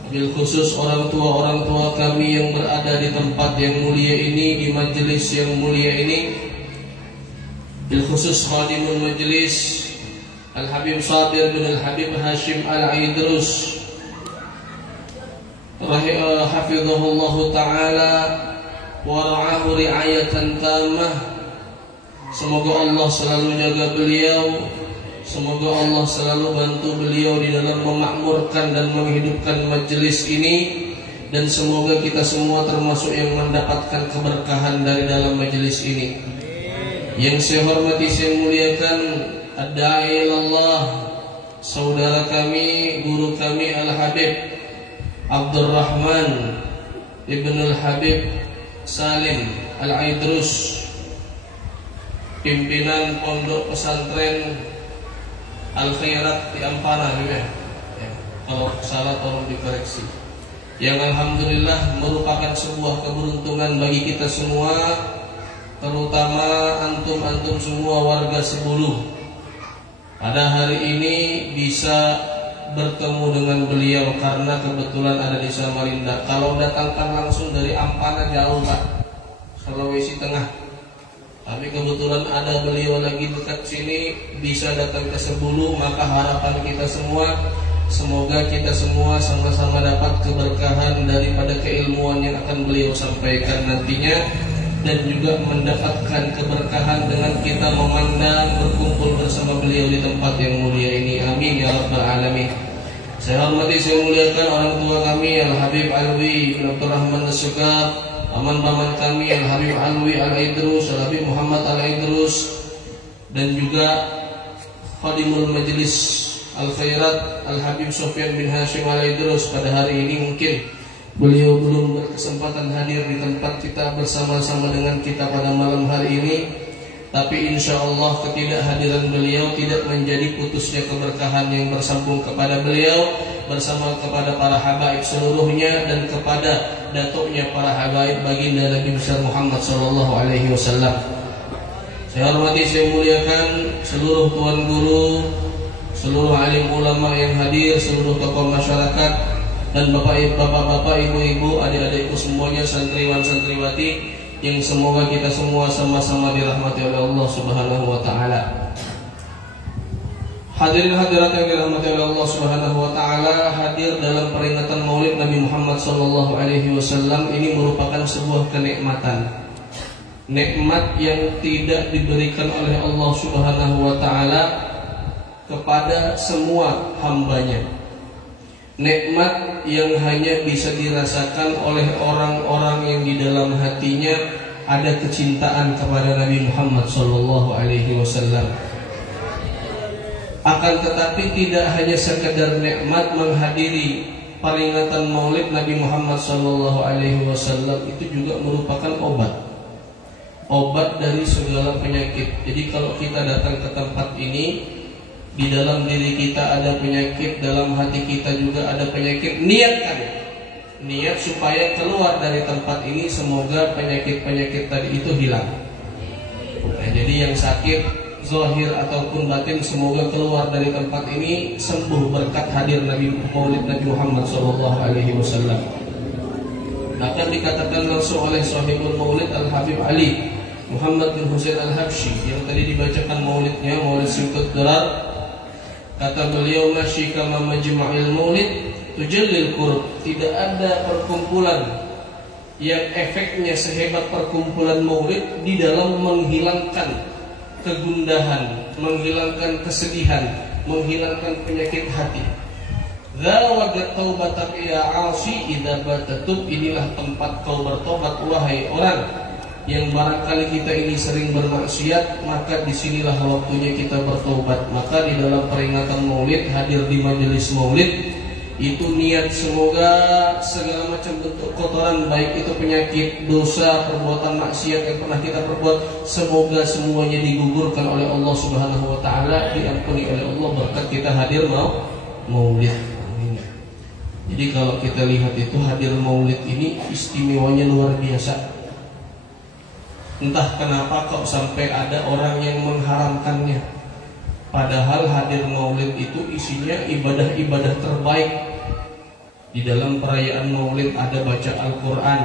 bil khusus orang tua kami yang berada di tempat yang mulia ini, di majelis yang mulia ini, bil khusus khadimul majelis Al-Habib Sabir bin Al-Habib Hashim Al-Aidrus hafizahullahu ta'ala wa ra'ahu ri'ayatan tamah. Semoga Allah selalu jaga beliau, semoga Allah selalu bantu beliau di dalam memakmurkan dan menghidupkan majelis ini, dan semoga kita semua termasuk yang mendapatkan keberkahan dari dalam majelis ini. Yang saya hormati, saya muliakan ad-da'i ilallah, saudara kami, guru kami Al-Habib Abdurrahman Ibn Al-Habib Salim Al-Aidrus, pimpinan pondok pesantren Al-Khairat di Ampana ya. Kalau salah tolong dikoreksi. Yang alhamdulillah merupakan sebuah keberuntungan bagi kita semua, terutama antum-antum semua warga Sebuluh, pada hari ini bisa bertemu dengan beliau karena kebetulan ada di Samarinda. Kalau datangkan langsung dari Ampana jauh Pak, Sulawesi Tengah. Tapi kebetulan ada beliau lagi dekat sini, bisa datang ke Sebuluh. Maka harapan kita semua, semoga kita semua sama-sama dapat keberkahan daripada keilmuan yang akan beliau sampaikan nantinya, dan juga mendapatkan keberkahan dengan kita memandang berkumpul bersama beliau di tempat yang mulia ini. Amin ya rabbal alamin. Saya hormati, saya muliakan orang tua kami Al-Habib Alwi bin Abdurrahman As-Sugab, paman-paman kami Al-Habib Alwi Al-Aidrus, Al-Habib Muhammad Al-Aidrus, dan juga khadimul majlis Al-Khairat Al-Habib Sofyan bin Hashim Al-Aidrus. Pada hari ini mungkin beliau belum berkesempatan hadir di tempat kita bersama-sama dengan kita pada malam hari ini, tapi insya Allah ketidakhadiran beliau tidak menjadi putusnya keberkahan yang bersambung kepada beliau, bersama kepada para habaib seluruhnya, dan kepada datuknya para habaib baginda Nabi besar Muhammad sallallahu alaihi wasallam. Saya hormati, saya muliakan seluruh tuan guru, seluruh alim ulama yang hadir, seluruh tokoh masyarakat, dan bapak-bapak, ibu-ibu, adik-adikku semuanya, santriwan santriwati, yang semoga kita semua sama-sama dirahmati oleh Allah Subhanahu wa taala. Hadirin hadirat yang dirahmati oleh Allah Subhanahu wa taala, hadir dalam peringatan Maulid Nabi Muhammad sallallahu alaihi wasallam ini merupakan sebuah kenikmatan. Nikmat yang tidak diberikan oleh Allah Subhanahu wa taala kepada semua hambanya. Nikmat yang hanya bisa dirasakan oleh orang-orang yang di dalam hatinya ada kecintaan kepada Nabi Muhammad sallallahu alaihi wasallam. Akan tetapi tidak hanya sekedar nikmat menghadiri peringatan Maulid Nabi Muhammad sallallahu alaihi wasallam, itu juga merupakan obat dari segala penyakit. Jadi kalau kita datang ke tempat ini, di dalam diri kita ada penyakit, dalam hati kita juga ada penyakit, niat supaya keluar dari tempat ini, semoga penyakit-penyakit tadi itu hilang. Nah, jadi yang sakit zahir ataupun batin, semoga keluar dari tempat ini sembuh berkat hadir Nabi Maulid Nabi Muhammad sallallahu alaihi wasallam. Bahkan dikatakan langsung oleh sahibul Maulid Al-Habib Ali Muhammad bin Husain Al-Habsyi yang tadi dibacakan maulidnya, Maulid Simtud Durar. Kata beliau, masyi kama majma'il maulid tujallil qurb. Tidak ada perkumpulan yang efeknya sehebat perkumpulan maulid di dalam menghilangkan kegundahan, menghilangkan kesedihan, menghilangkan penyakit hati. Zawagat taubatak ya asi idza batatub. Inilah tempat kau bertobat wahai orang yang barangkali kita ini sering bermaksiat, maka disinilah waktunya kita bertobat. Maka di dalam peringatan Maulid, hadir di majelis Maulid, itu niat semoga segala macam bentuk kotoran, baik itu penyakit, dosa, perbuatan maksiat yang pernah kita perbuat, semoga semuanya digugurkan oleh Allah Subhanahu wa taala, diampuni oleh Allah berkat kita hadir Maulid. Amin. Jadi kalau kita lihat itu hadir Maulid ini istimewanya luar biasa. Entah kenapa kok sampai ada orang yang mengharamkannya. Padahal hadir Maulid itu isinya ibadah-ibadah terbaik. Di dalam perayaan Maulid ada baca Al-Quran.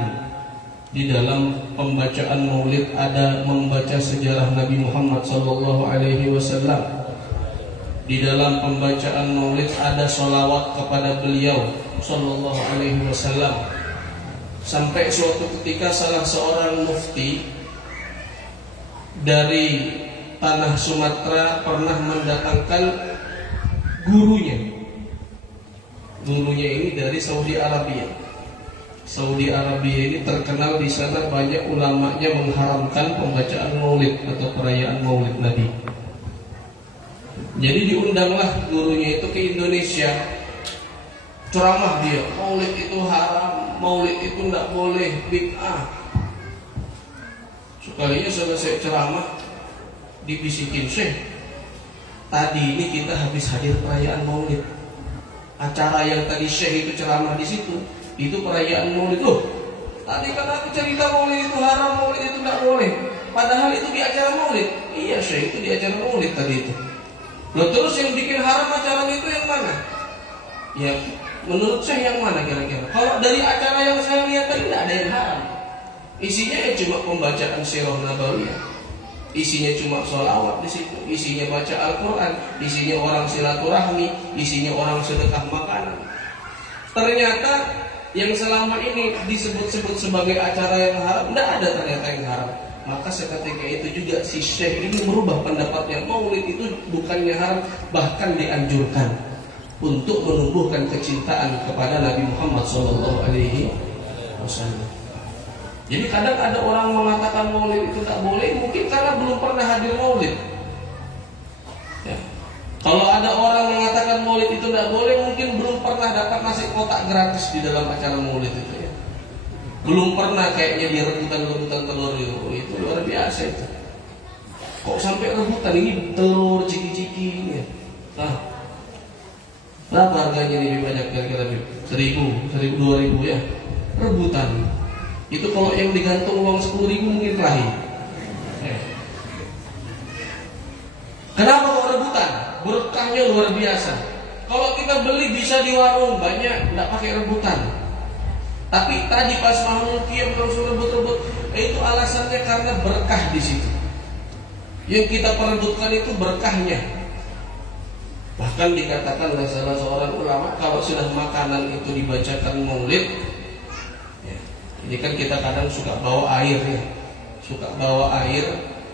Di dalam pembacaan Maulid ada membaca sejarah Nabi Muhammad SAW. Di dalam pembacaan Maulid ada sholawat kepada beliau SAW. Sampai suatu ketika salah seorang mufti dari tanah Sumatera pernah mendatangkan gurunya. Gurunya ini dari Saudi Arabia. Saudi Arabia ini terkenal di sana banyak ulamanya mengharamkan pembacaan Maulid atau perayaan Maulid Nabi. Jadi diundanglah gurunya itu ke Indonesia. Ceramah dia, Maulid itu haram, Maulid itu tidak boleh, bid'ah. Sekalinya selesai ceramah dibisikin, Syekh, tadi ini kita habis hadir perayaan Maulid. Acara yang tadi Syekh itu ceramah di situ, itu perayaan Maulid. Loh, tadi kan aku cerita Maulid itu haram, Maulid itu tidak boleh. Padahal itu di acara Maulid. Iya Syekh, itu di acara Maulid tadi itu. Loh, terus yang bikin haram acaranya itu yang mana? Ya, menurut Syekh yang mana kira-kira? Kalau dari acara yang saya lihat tadi tidak ada yang haram. Isinya ya cuma pembacaan sirah nabawiyah, isinya cuma sholawat di situ, isinya baca Al-Quran, isinya orang silaturahmi, isinya orang sedekah makanan. Ternyata yang selama ini disebut-sebut sebagai acara yang haram, tidak ada ternyata yang haram. Maka seketika itu juga si Syekh ini merubah pendapatnya. Maulid itu bukannya haram, bahkan dianjurkan untuk menumbuhkan kecintaan kepada Nabi Muhammad SAW. Jadi kadang ada orang mengatakan Maulid itu tak boleh, mungkin karena belum pernah hadir Maulid. Ya. Kalau ada orang mengatakan Maulid itu tak boleh, mungkin belum pernah dapat nasi kotak gratis di dalam acara Maulid itu ya. Belum pernah kayaknya dia rebutan telur itu luar biasa itu. Kok sampai rebutan ini telur ciki-ciki ya. Nah, berapa harganya ini banyak kira-kira 1.000, 2.000 ya. Rebutan. Itu kalau yang digantung uang 10.000 mungkin lahir. Kenapa kok rebutan? Berkahnya luar biasa. Kalau kita beli bisa di warung banyak, tidak pakai rebutan. Tapi tadi pas mau kiam langsung rebut-rebut, itu alasannya karena berkah di situ. Yang kita perebutkan itu berkahnya. Bahkan dikatakan oleh salah seorang ulama, kalau sudah makanan itu dibacakan Maulid, ini kan kita kadang suka bawa air ya,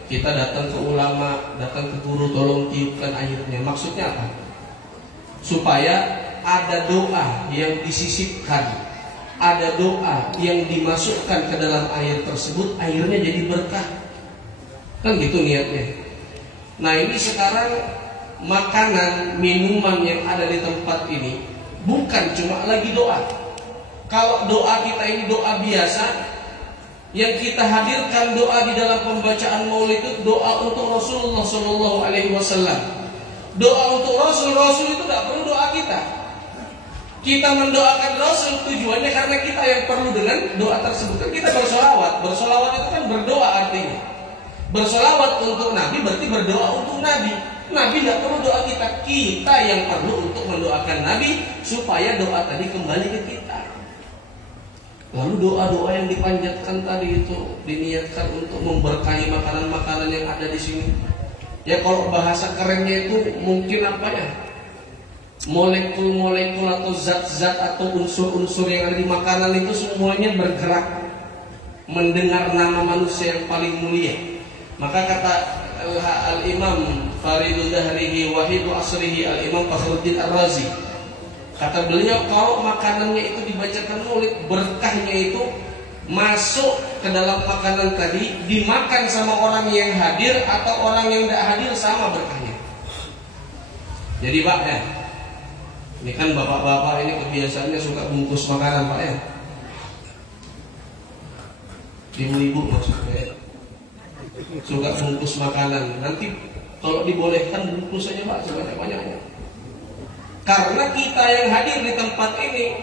kita datang ke ulama, datang ke guru, tolong tiupkan airnya. Maksudnya apa? Supaya ada doa yang disisipkan, ada doa yang dimasukkan ke dalam air tersebut, airnya jadi berkah. Kan gitu niatnya. Nah ini sekarang makanan, minuman yang ada di tempat ini bukan cuma lagi doa. Kalau doa kita ini doa biasa, yang kita hadirkan doa di dalam pembacaan Maulid itu doa untuk Rasulullah SAW. Doa untuk Rasul itu tidak perlu doa kita. Kita mendoakan Rasul tujuannya karena kita yang perlu dengan doa tersebut. Kan kita bersolawat itu kan berdoa artinya. Bersolawat untuk Nabi berarti berdoa untuk Nabi. Nabi tidak perlu doa kita yang perlu untuk mendoakan Nabi supaya doa tadi kembali ke kita. Lalu doa-doa yang dipanjatkan tadi itu diniatkan untuk memberkahi makanan-makanan yang ada di sini. Ya kalau bahasa kerennya itu mungkin apa ya? Molekul-molekul atau zat-zat atau unsur-unsur yang ada di makanan itu semuanya bergerak mendengar nama manusia yang paling mulia. Maka kata Al-Imam Faridul Dahrihi Wahidu Asrihi Al-Imam Fakhruddin Ar-Razi, kata beliau kalau makanannya itu dibacakan Maulid, berkahnya itu masuk ke dalam makanan tadi dimakan sama orang yang hadir atau orang yang tidak hadir sama berkahnya. Jadi Pak ya, ini kan bapak-bapak ini kebiasaannya suka bungkus makanan Pak ya, ibu-ibu maksudnya suka bungkus makanan. Nanti kalau dibolehkan bungkus saja Pak sebanyak-banyaknya. Karena kita yang hadir di tempat ini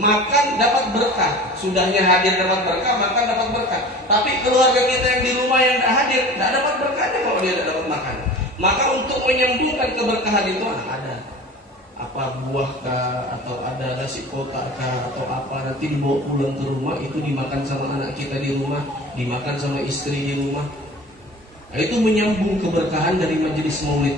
makan dapat berkah. Sudahnya hadir dapat berkah, makan dapat berkah. Tapi keluarga kita yang di rumah yang tidak hadir tidak dapat berkahnya kalau dia tidak dapat makan. Maka untuk menyambungkan keberkahan itu ada apa buah kah, atau ada nasi kotak kah, atau apa nanti dibawa pulang ke rumah, itu dimakan sama anak kita di rumah, dimakan sama istri di rumah. Nah, itu menyambung keberkahan dari majelis maulid.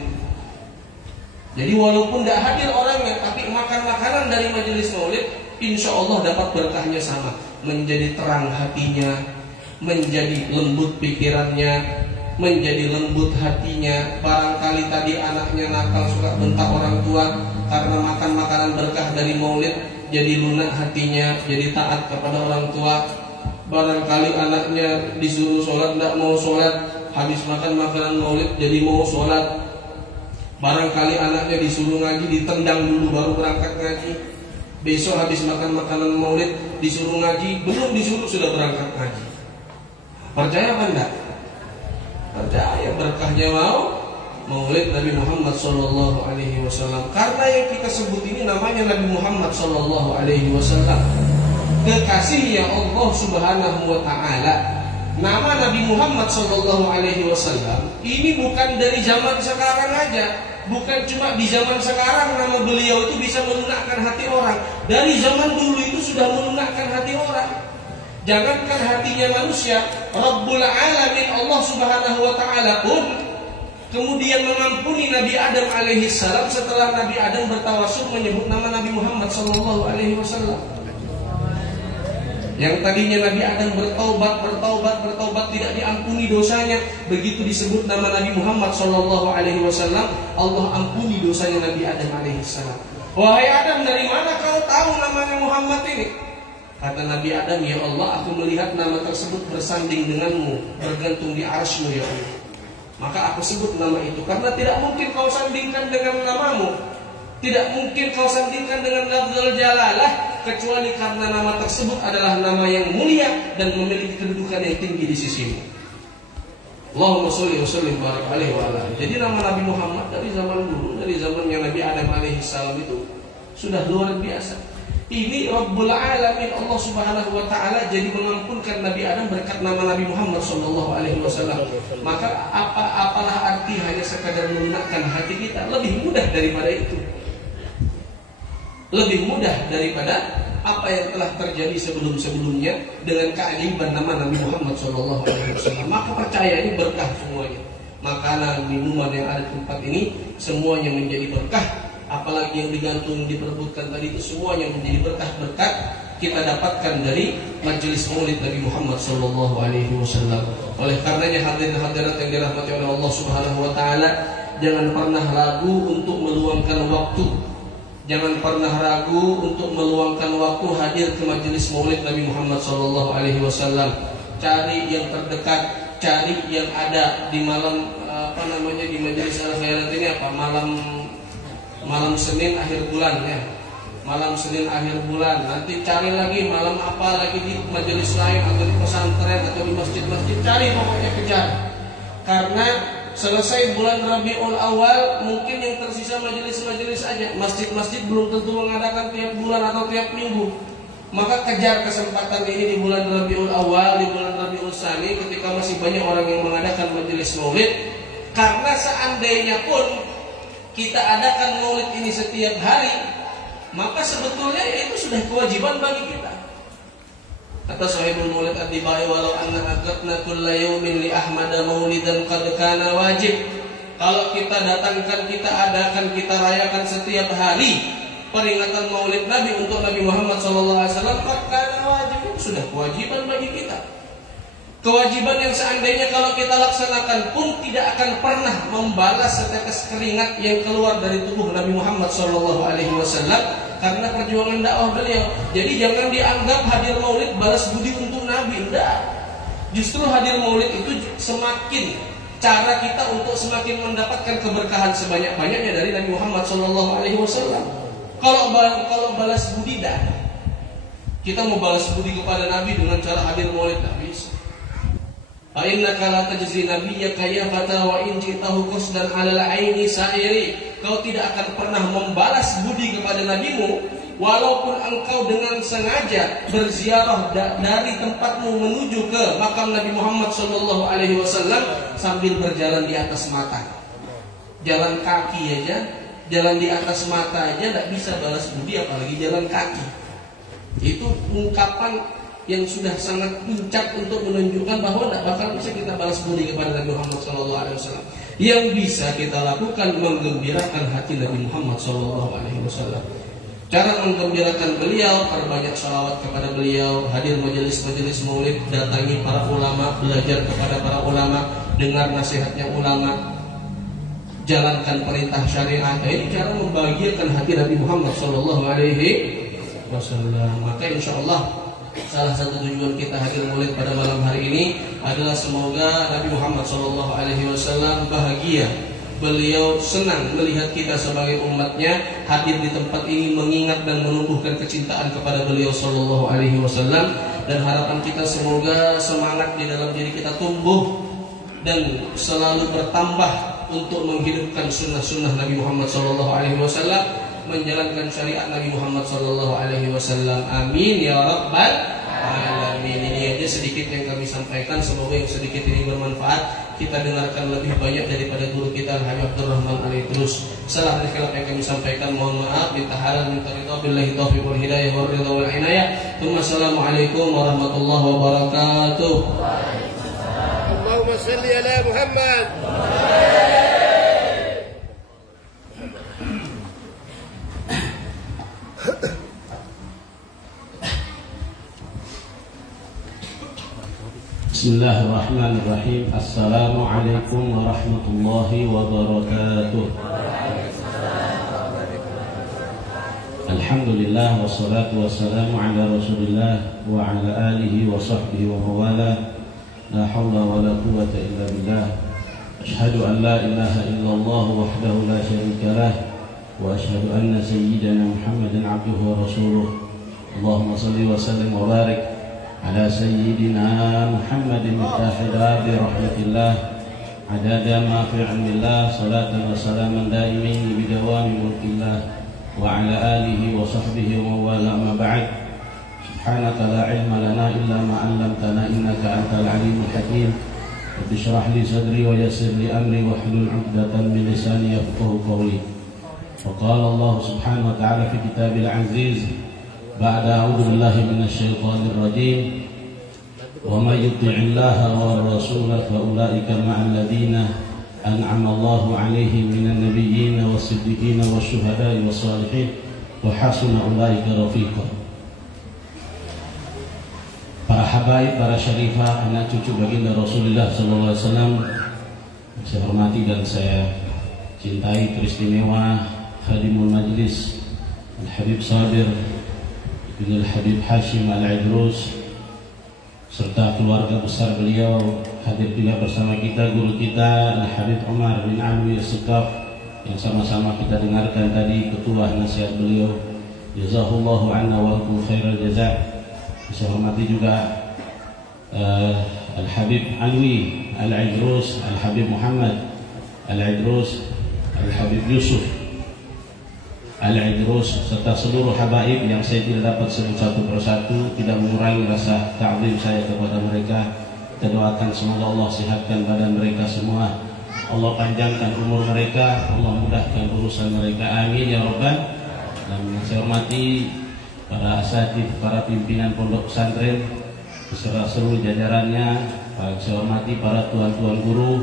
Jadi walaupun tidak hadir orangnya, tapi makan makanan dari majelis maulid, insya Allah dapat berkahnya sama. Menjadi terang hatinya, menjadi lembut pikirannya, menjadi lembut hatinya. Barangkali tadi anaknya nakal suka bentak orang tua, karena makan makanan berkah dari maulid, jadi lunak hatinya, jadi taat kepada orang tua. Barangkali anaknya disuruh sholat tidak mau sholat, habis makan makanan maulid jadi mau sholat. Barangkali anaknya disuruh ngaji, ditendang dulu baru berangkat ngaji. Besok habis makan makanan maulid disuruh ngaji, belum disuruh sudah berangkat ngaji. Percaya apa enggak? Percaya berkahnya maulid Nabi Muhammad SAW. Karena yang kita sebut ini namanya Nabi Muhammad SAW, kekasihnya Allah Subhanahu wa Ta'ala. Nama Nabi Muhammad SAW ini bukan dari zaman sekarang aja, bukan cuma di zaman sekarang nama beliau itu bisa melunakkan hati orang. Dari zaman dulu itu sudah melunakkan hati orang. Jangankan hatinya manusia, Rabbul Alamin Allah Subhanahu wa Ta'ala pun kemudian mengampuni Nabi Adam alaihissalam setelah Nabi Adam bertawasul menyebut nama Nabi Muhammad SAW. Yang tadinya Nabi Adam bertaubat tidak diampuni dosanya, begitu disebut nama Nabi Muhammad SAW, Allah ampuni dosanya Nabi Adam alaihissalam. Wahai Adam, dari mana kau tahu namanya Muhammad ini? Kata Nabi Adam, ya Allah, aku melihat nama tersebut bersanding denganmu, bergantung di arsy-Mu ya Allah. Maka aku sebut nama itu, karena tidak mungkin kau sandingkan dengan namamu, tidak mungkin kau sandingkan dengan lafzul jalalah, kecuali karena nama tersebut adalah nama yang mulia dan memiliki kedudukan yang tinggi di sisimu. Allahumma sholli wa sallim barik alaihi wa ala. Jadi nama Nabi Muhammad dari zaman dulu, dari zamannya Nabi Adam alaihissalam itu sudah luar biasa. Ini Rabbul Alamin Allah Subhanahu wa Ta'ala jadi mengampunkan Nabi Adam berkat nama Nabi Muhammad SAW. Maka apalah arti hanya sekadar melunakkan hati kita? Lebih mudah daripada itu, lebih mudah daripada apa yang telah terjadi sebelum-sebelumnya dengan keajaiban nama Nabi Muhammad SAW. Maka percaya ini berkah semuanya. Makanan, minuman yang ada di tempat ini semuanya menjadi berkah. Apalagi yang digantung, diperebutkan tadi itu semuanya menjadi berkah-berkah kita dapatkan dari majelis maulid Nabi Muhammad SAW. Oleh karenanya hadirin-hadirat yang dirahmati oleh Allah Subhanahu wa Ta'ala, jangan pernah ragu untuk meluangkan waktu. Jangan pernah ragu untuk meluangkan waktu hadir ke majelis maulid Nabi Muhammad SAW. Cari yang terdekat, cari yang ada di malam di majelis al-khairat ini malam Senin akhir bulan ya. Malam Senin akhir bulan. Nanti cari lagi malam apa lagi di majelis lain atau di pesantren atau di masjid-masjid, cari pokoknya kejar. Karena selesai bulan Rabiul Awal mungkin yang tersisa majelis-majelis aja. Masjid-masjid belum tentu mengadakan tiap bulan atau tiap minggu. Maka kejar kesempatan ini di bulan Rabiul Awal, di bulan Rabiul Tsani, ketika masih banyak orang yang mengadakan majelis maulid. Karena seandainya pun kita adakan maulid ini setiap hari, maka sebetulnya itu sudah kewajiban bagi kita. Kata sahibul maulid ad-Dibai, walau anna aqatna kulla yawmin li Ahmad maulidan qad kana wajib. Kalau kita datangkan, kita adakan, kita rayakan setiap hari peringatan maulid Nabi untuk Nabi Muhammad SAW, maka wajib itu sudah kewajiban bagi kita. Kewajiban yang seandainya kalau kita laksanakan pun tidak akan pernah membalas setetes keringat yang keluar dari tubuh Nabi Muhammad SAW karena perjuangan dakwah beliau. Jadi jangan dianggap hadir maulid balas budi untuk Nabi. Nabi. Enggak. Justru hadir maulid itu semakin cara kita untuk semakin mendapatkan keberkahan sebanyak-banyaknya dari Nabi Muhammad SAW. Kalau balas budi dah, kita mau balas budi kepada Nabi dengan cara hadir maulid tak bisa. Innaka la tajzi nabiyyaka ya fata wa in ji'tahu qasdan 'alal 'aini sa'iri. Kau tidak akan pernah membalas budi kepada nabimu walaupun engkau dengan sengaja berziarah dari tempatmu menuju ke makam Nabi Muhammad SAW sambil berjalan di atas mata. Jalan kaki aja, jalan di atas mata aja tidak bisa balas budi, apalagi jalan kaki. Itu ungkapan yang sudah sangat puncak untuk menunjukkan bahwa tidak bakal bisa kita balas budi kepada Nabi Muhammad SAW. Yang bisa kita lakukan menggembirakan hati Nabi Muhammad SAW. Cara menggembirakan beliau, perbanyak sholawat kepada beliau, hadir majelis-majelis maulid, datangi para ulama, belajar kepada para ulama, dengar nasihatnya ulama, jalankan perintah syariat. Ini cara membahagiakan hati Nabi Muhammad SAW. Maka insya Allah salah satu tujuan kita hadir maulid pada malam hari ini adalah semoga Nabi Muhammad SAW bahagia. Beliau senang melihat kita sebagai umatnya hadir di tempat ini, mengingat dan menumbuhkan kecintaan kepada beliau SAW. Dan harapan kita semoga semangat di dalam diri kita tumbuh dan selalu bertambah untuk menghidupkan sunnah-sunnah Nabi Muhammad SAW, menjalankan syariat Nabi Muhammad SAW. Amin ya rabbal alamin. Ini aja sedikit yang kami sampaikan. Semoga yang sedikit ini bermanfaat. Kita dengarkan lebih banyak daripada guru kita Al-Habib Abdurrahman Al-Idrus. Salah dari khilaf yang kami sampaikan mohon maaf. Minta halal, minta ridha, billahi taufiq wal hidayah wal ridha wal inayah. Assalamualaikum warahmatullahi wabarakatuh. Allahumma salli ala Muhammad. Bismillahirrahmanirrahim. Assalamualaikum warahmatullahi wabarakatuh. Alhamdulillah wassalatu wassalamu ala Rasulillah wa ala alihi wa sahbihi wa mawala. La hawla wa la quwwata illa billah. Ashhadu an la ilaha illallah wahdahu la syarika lah wa ashhadu anna sayyidana Muhammadan abduhu wa rasuluh. Allahumma salli wa sallim wa barik على سيدنا محمد مفتاح باب رحمة الله عدد ما في علم الله صلاة وسلاما دائمين بدوام ملك الله وعلى آله وصحبه ومن والاه أما بعد سبحانك لا علم لنا إلا ما علمتنا إنك أنت العليم الحكيم رب اشرح لي صدري ويسر لي أمري واحلل عقدة من لساني يفقهوا قولي. وقال الله سبحانه وتعالى في كتابه العزيز بعد أعوذ بالله من الشيطان الرجيم ومن يطع الله والرسول فأولئك مع الذين أنعم الله عليهم من النبيين والصديقين والشهداء والصالحين وحسن أولئك رفيقا. Para habaib, para syarifah, anak cucu baginda Rasulullah SAW, saya hormati dan saya cintai, teristimewa Khadimul Majlis Al-Habib Sabir bin Al-Habib Hashim Al-Idrus serta keluarga besar beliau. Hadir juga bersama kita guru kita Al-Habib Umar bin Alwi As-Sekaf yang sama-sama kita dengarkan tadi ketua nasihat beliau. Jazahullahu anna wa lakum khairal jazaa. Saya hormati juga Al-Habib Alwi Al-Idrus, Al-Habib Muhammad Al-Idrus, Al-Habib Yusuf Al-Idrus serta seluruh habaib yang saya tidak dapat sebut satu persatu, tidak mengurangi rasa ta'zim saya kepada mereka. Kita doakan semoga Allah sehatkan badan mereka semua, Allah panjangkan umur mereka, Allah mudahkan urusan mereka, amin ya rabbal alamin. Saya hormati para asatidz, para pimpinan pondok pesantren beserta seluruh jajarannya. Saya hormati para tuan-tuan guru,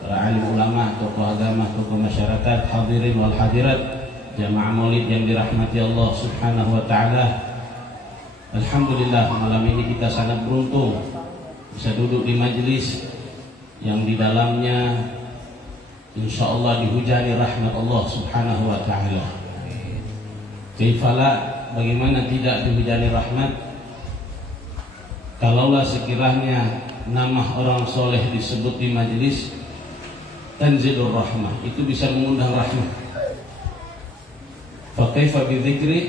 para alim ulama, tokoh agama, tokoh masyarakat, hadirin wal hadirat, jamaah maulid yang dirahmati Allah subhanahu wa ta'ala. Alhamdulillah, malam ini kita sangat beruntung bisa duduk di majelis yang di dalamnya insya Allah dihujani rahmat Allah subhanahu wa ta'ala. Kaifala, bagaimana tidak dihujani rahmat kalaulah sekiranya nama orang soleh disebut di majelis, tanzilur rahmah, itu bisa mengundang rahmah. Fa kaifa bi dzikri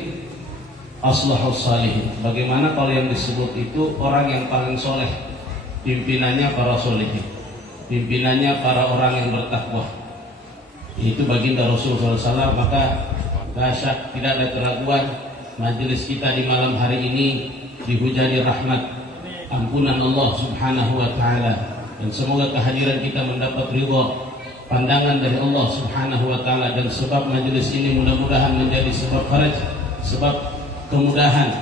aslahus salihin. Bagaimana kalau yang disebut itu orang yang paling soleh, pimpinannya para solehin, pimpinannya para orang yang bertakwa, itu baginda Rasulullah SAW. Maka dahsyat, tidak ada keraguan, majelis kita di malam hari ini dihujani rahmat, ampunan Allah Subhanahu wa ta'ala, dan semoga kehadiran kita mendapat ridha, pandangan dari Allah Subhanahu wa ta'ala, dan sebab majelis ini mudah-mudahan menjadi sebab faraj, sebab kemudahan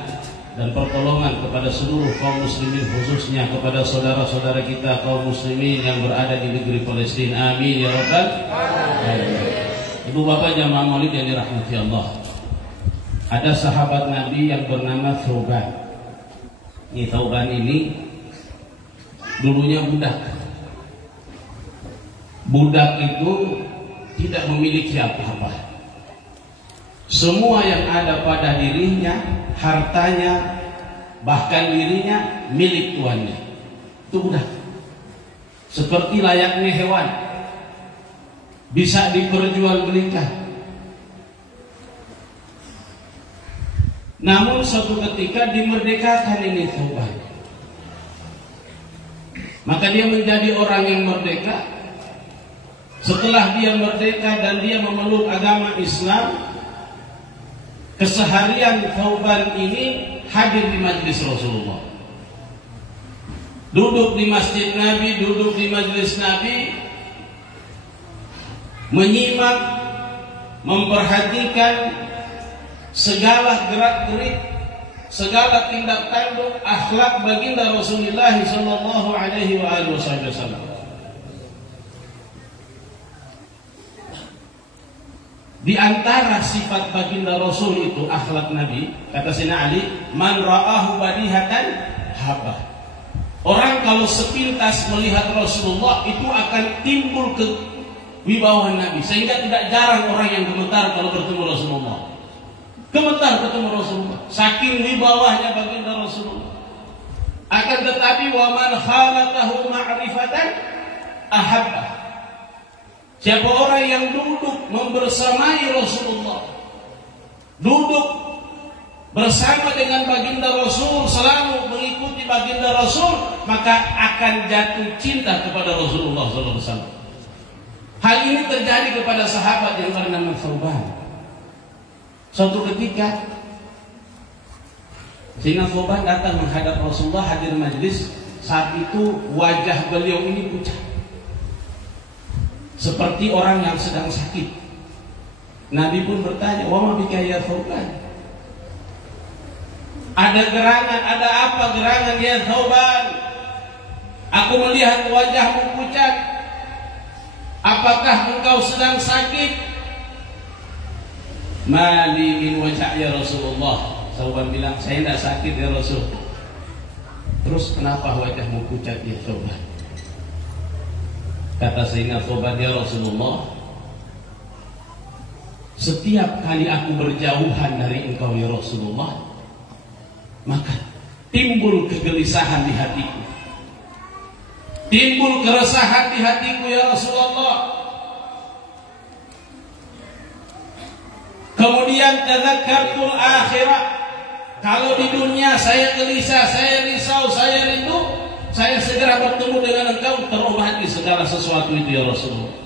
dan pertolongan kepada seluruh kaum muslimin, khususnya kepada saudara-saudara kita kaum muslimin yang berada di negeri Palestina. Amin ya rabbal alamin. Ibu bapak jamaah maulid yang dirahmati Allah, ada sahabat Nabi yang bernama Thauban. Ini Thauban ini dulunya budak. Budak itu tidak memiliki apa-apa. Semua yang ada pada dirinya, hartanya, bahkan dirinya milik tuannya. Itu budak. Seperti layaknya hewan, bisa diperjualbelikan. Namun suatu ketika dimerdekakan ini Thauban. Maka dia menjadi orang yang merdeka. Setelah dia merdeka dan dia memeluk agama Islam, keseharian Thauban ini hadir di majelis Rasulullah. Duduk di masjid Nabi, duduk di majelis Nabi, menyimak, memperhatikan segala gerak-gerik, segala tindak tanduk akhlak baginda Rasulullah sallallahu alaihi wasallam. Di antara sifat baginda Rasul itu akhlak Nabi, kata Sayyidina Ali, man ra'ahu badihatan habah. Orang kalau sepintas melihat Rasulullah itu akan timbul ke wibawaan Nabi, sehingga tidak jarang orang yang gemetar kalau bertemu Rasulullah. Gemetar ketemu Rasulullah, saking wibawahnya baginda Rasulullah. Akan tetapi wa man khalatahu ma'rifatan ahabbah. Siapa orang yang duduk membersamai Rasulullah, duduk bersama dengan baginda Rasul, selalu mengikuti baginda Rasul, maka akan jatuh cinta kepada Rasulullah SAW. Hal ini terjadi kepada sahabat yang bernama Thauban. Suatu ketika Sayyidina Thauban datang menghadap Rasulullah, hadir majlis. Saat itu wajah beliau ini pucat, seperti orang yang sedang sakit. Nabi pun bertanya, "Wa ma bika ya Thauban?" Ada gerangan, ada apa gerangan ya Thauban? Aku melihat wajahmu pucat. Apakah engkau sedang sakit? Mali min wajah ya Rasulullah. Thauban bilang, saya tidak sakit ya Rasul. Terus kenapa wajahmu pucat ya Thauban? Kata Sayyidina Thauban, ya Rasulullah, setiap kali aku berjauhan dari engkau ya Rasulullah, maka timbul kegelisahan di hatiku, timbul keresahan di hatiku ya Rasulullah. Kemudian tadzakartul akhirah. Kalau di dunia saya gelisah, saya risau, saya rindu, saya segera bertemu dengan engkau, terobati segala sesuatu itu ya Rasulullah.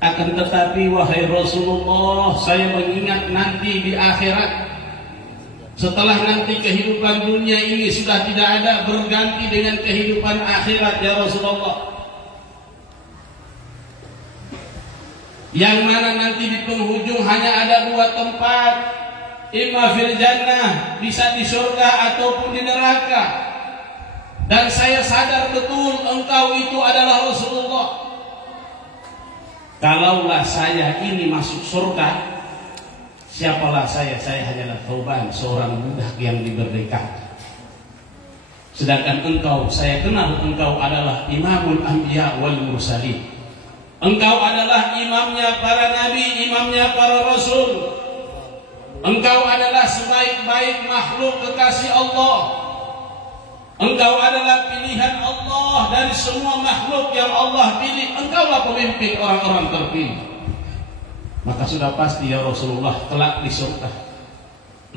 Akan tetapi wahai Rasulullah, saya mengingat nanti di akhirat, setelah nanti kehidupan dunia ini sudah tidak ada, berganti dengan kehidupan akhirat ya Rasulullah, yang mana nanti di penghujung hanya ada dua tempat, imma fil jannah, bisa di surga ataupun di neraka. Dan saya sadar betul engkau itu adalah Rasulullah. Kalaulah saya ini masuk surga, siapalah saya? Saya hanyalah Thauban, seorang budak yang dimerdekakan. Sedangkan engkau, saya kenal engkau adalah imamul anbiya wal mursalin. Engkau adalah imamnya para nabi, imamnya para rasul. Engkau adalah sebaik-baik makhluk kekasih Allah. Engkau adalah pilihan Allah dari semua makhluk yang Allah pilih. Engkaulah pemimpin orang-orang terpilih. Maka sudah pasti ya Rasulullah, kelak di surga,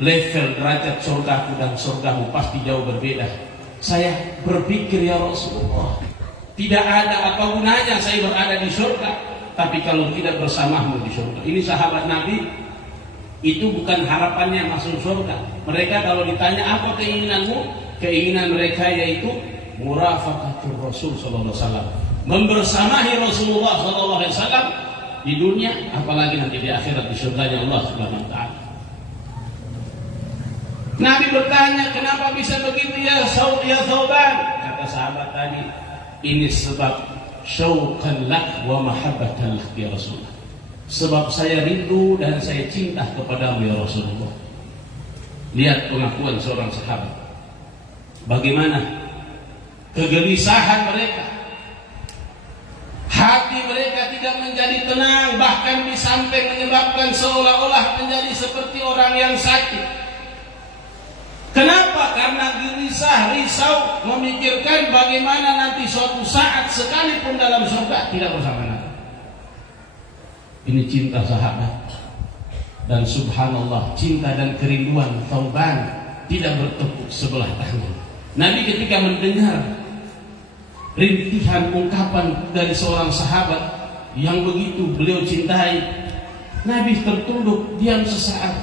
level derajat surgaku dan surgamu pasti jauh berbeda. Saya berpikir ya Rasulullah, tidak ada apa gunanya saya berada di surga, tapi kalau tidak bersamamu di surga. Ini sahabat Nabi, itu bukan harapannya masuk surga. Mereka kalau ditanya apa keinginanmu, keinginan mereka yaitu murafaqatul Rasul sallallahu alaihi wasallam, membersamai Rasulullah sallallahu alaihi wasallam di dunia, apalagi nanti di akhirat di surganya Allah Subhanahu wa taala. Nabi bertanya, kenapa bisa begitu ya Thauban? Kata sahabat tadi, ini sebab syauqan lak wa mahabbatan lak ya Rasulullah. Sebab saya rindu dan saya cinta kepadamu ya Rasulullah. Lihat pengakuan seorang sahabat, bagaimana kegelisahan mereka. Hati mereka tidak menjadi tenang, bahkan sampai menyebabkan seolah-olah menjadi seperti orang yang sakit. Kenapa? Karena gelisah, risau, memikirkan bagaimana nanti suatu saat sekalipun dalam surga tidak bersama Nabi. Ini cinta sahabat. Dan subhanallah, cinta dan kerinduan Thauban tidak bertepuk sebelah tangan. Nabi ketika mendengar rintihan ungkapan dari seorang sahabat yang begitu beliau cintai, Nabi tertunduk diam sesaat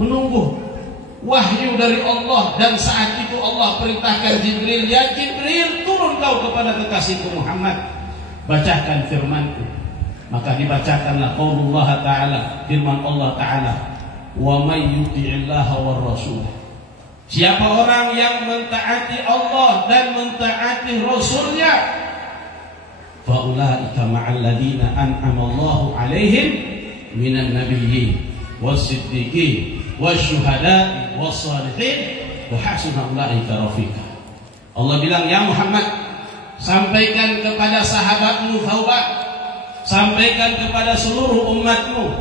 menunggu wahyu dari Allah. Dan saat itu Allah perintahkan Jibril, ya Jibril, turun kau kepada kekasihku Muhammad, bacakan firmanku. Maka dibacakanlah qaulullah ta'ala, firman Allah ta'ala, wa may yuti'illaha war rasul. Siapa orang yang mentaati Allah dan mentaati Rasulnya, faulaika ma'al ladina an'amallahu alaihim minan nabiyyin was-siddiqin wasyuhada'i was-salihin wa hasuna ulaika rafiqa. Allah bilang, ya Muhammad, sampaikan kepada sahabatmu Thauban, sampaikan kepada seluruh umatmu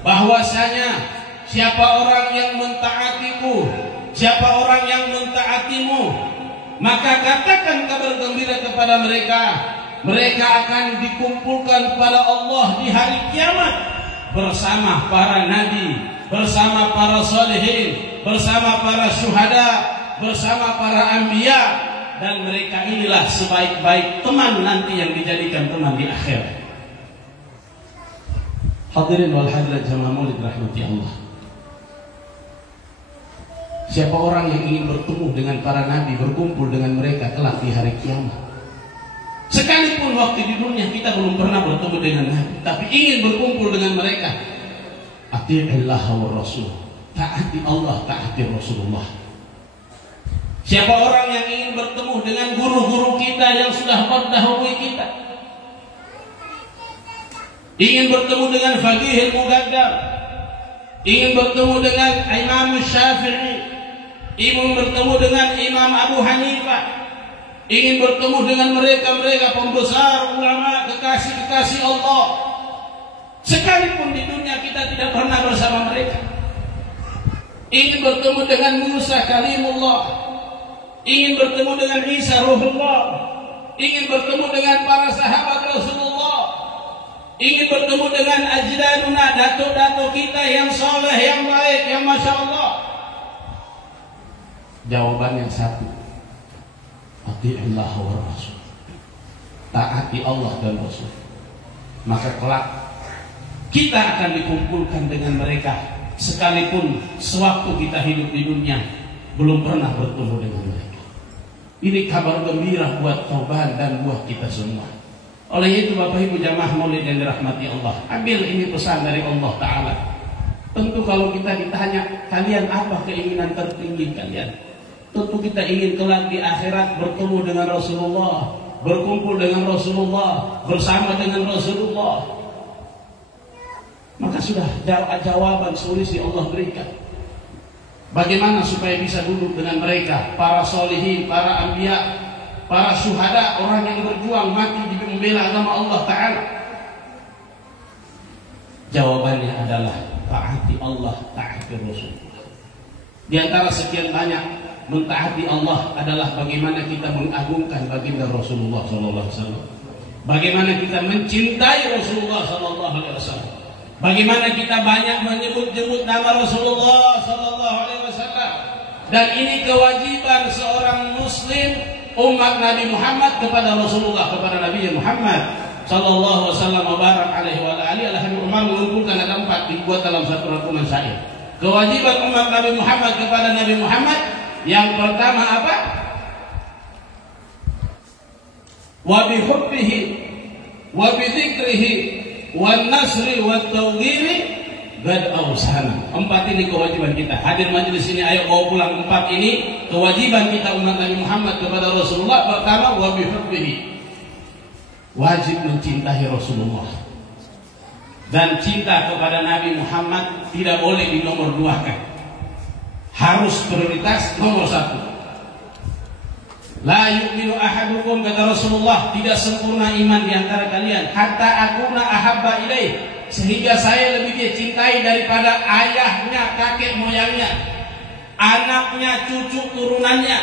bahwasanya siapa orang yang mentaatiku, siapa orang yang mentaatimu, maka katakan kabar gembira kepada mereka, mereka akan dikumpulkan pada Allah di hari kiamat bersama para nabi, bersama para salihin, bersama para syuhada, bersama para anbiya, dan mereka inilah sebaik-baik teman nanti yang dijadikan teman di akhirat. Hadirin wal hadirat jamaah maulid rahmati Allah. Siapa orang yang ingin bertemu dengan para nabi, berkumpul dengan mereka kelak di hari kiamat. Sekalipun waktu di dunia kita belum pernah bertemu dengan nabi, tapi ingin berkumpul dengan mereka, ati'illah wa rasul, taati Allah, taati Rasulullah. Siapa orang yang ingin bertemu dengan guru-guru kita yang sudah mendahului kita, ingin bertemu dengan Faqihul Muqaddam, ingin bertemu dengan Imam Syafi'i, ingin bertemu dengan Imam Abu Hanifah, ingin bertemu dengan mereka-mereka pembesar ulama, kekasih-kekasih Allah. Sekalipun di dunia kita tidak pernah bersama mereka. Ingin bertemu dengan Musa Kalimullah, ingin bertemu dengan Isa Ruhullah, ingin bertemu dengan para sahabat Rasulullah, ingin bertemu dengan ajdaduna, datuk-datuk kita yang soleh, yang baik, yang Masya Allah. Jawaban yang satu, ati'illah wa rasul, taati Allah dan Rasul. Maka kelak kita akan dikumpulkan dengan mereka, sekalipun sewaktu kita hidup di dunia belum pernah bertemu dengan mereka. Ini kabar gembira buat Thauban dan buat kita semua. Oleh itu Bapak Ibu jamaah maulid yang dirahmati Allah, ambil ini pesan dari Allah Ta'ala. Tentu kalau kita ditanya, kalian apa keinginan tertinggi kalian? Tentu kita ingin kelak di akhirat bertemu dengan Rasulullah, berkumpul dengan Rasulullah, bersama dengan Rasulullah. Maka sudah jawaban solusi Allah berikan. Bagaimana supaya bisa duduk dengan mereka, para solihin, para anbiya, para syuhada, orang yang berjuang mati di membela agama Allah Ta'ala. Jawabannya adalah taati Allah, taati Rasulullah. Di antara sekian banyak mentaati Allah adalah bagaimana kita mengagungkan baginda Rasulullah SAW. Bagaimana kita mencintai Rasulullah SAW. Bagaimana kita banyak menyebut-nyebut nama Rasulullah SAW. Dan ini kewajiban seorang Muslim umat Nabi Muhammad kepada Rasulullah, kepada Nabi Muhammad sallallahu wasallam wa barak alaihi wa alihi. Al-Habib Umar mengumpulkan ada 4 dibuat dalam satu rangkuman syair. Kewajiban umat Nabi Muhammad kepada Nabi Muhammad yang pertama apa? Wa bihubbihi wa bidzikrihi wan nasri wat tawghiri gad awsana. 4 ini kewajiban kita. Hadir majelis ini, ayo bawa pulang 4 ini kewajiban kita umat Nabi Muhammad kepada Rasulullah. Pertama, wa bihubbihi, wajib mencintai Rasulullah. Dan cinta kepada Nabi Muhammad tidak boleh dinomor 2-kan. Harus prioritas nomor 1. La yu'minu ahadukum, kata Rasulullah, tidak sempurna iman di antara kalian hatta akuna ahabba ilaih, sehingga saya lebih dia cintai daripada ayahnya, kakek moyangnya, anaknya, cucu turunannya,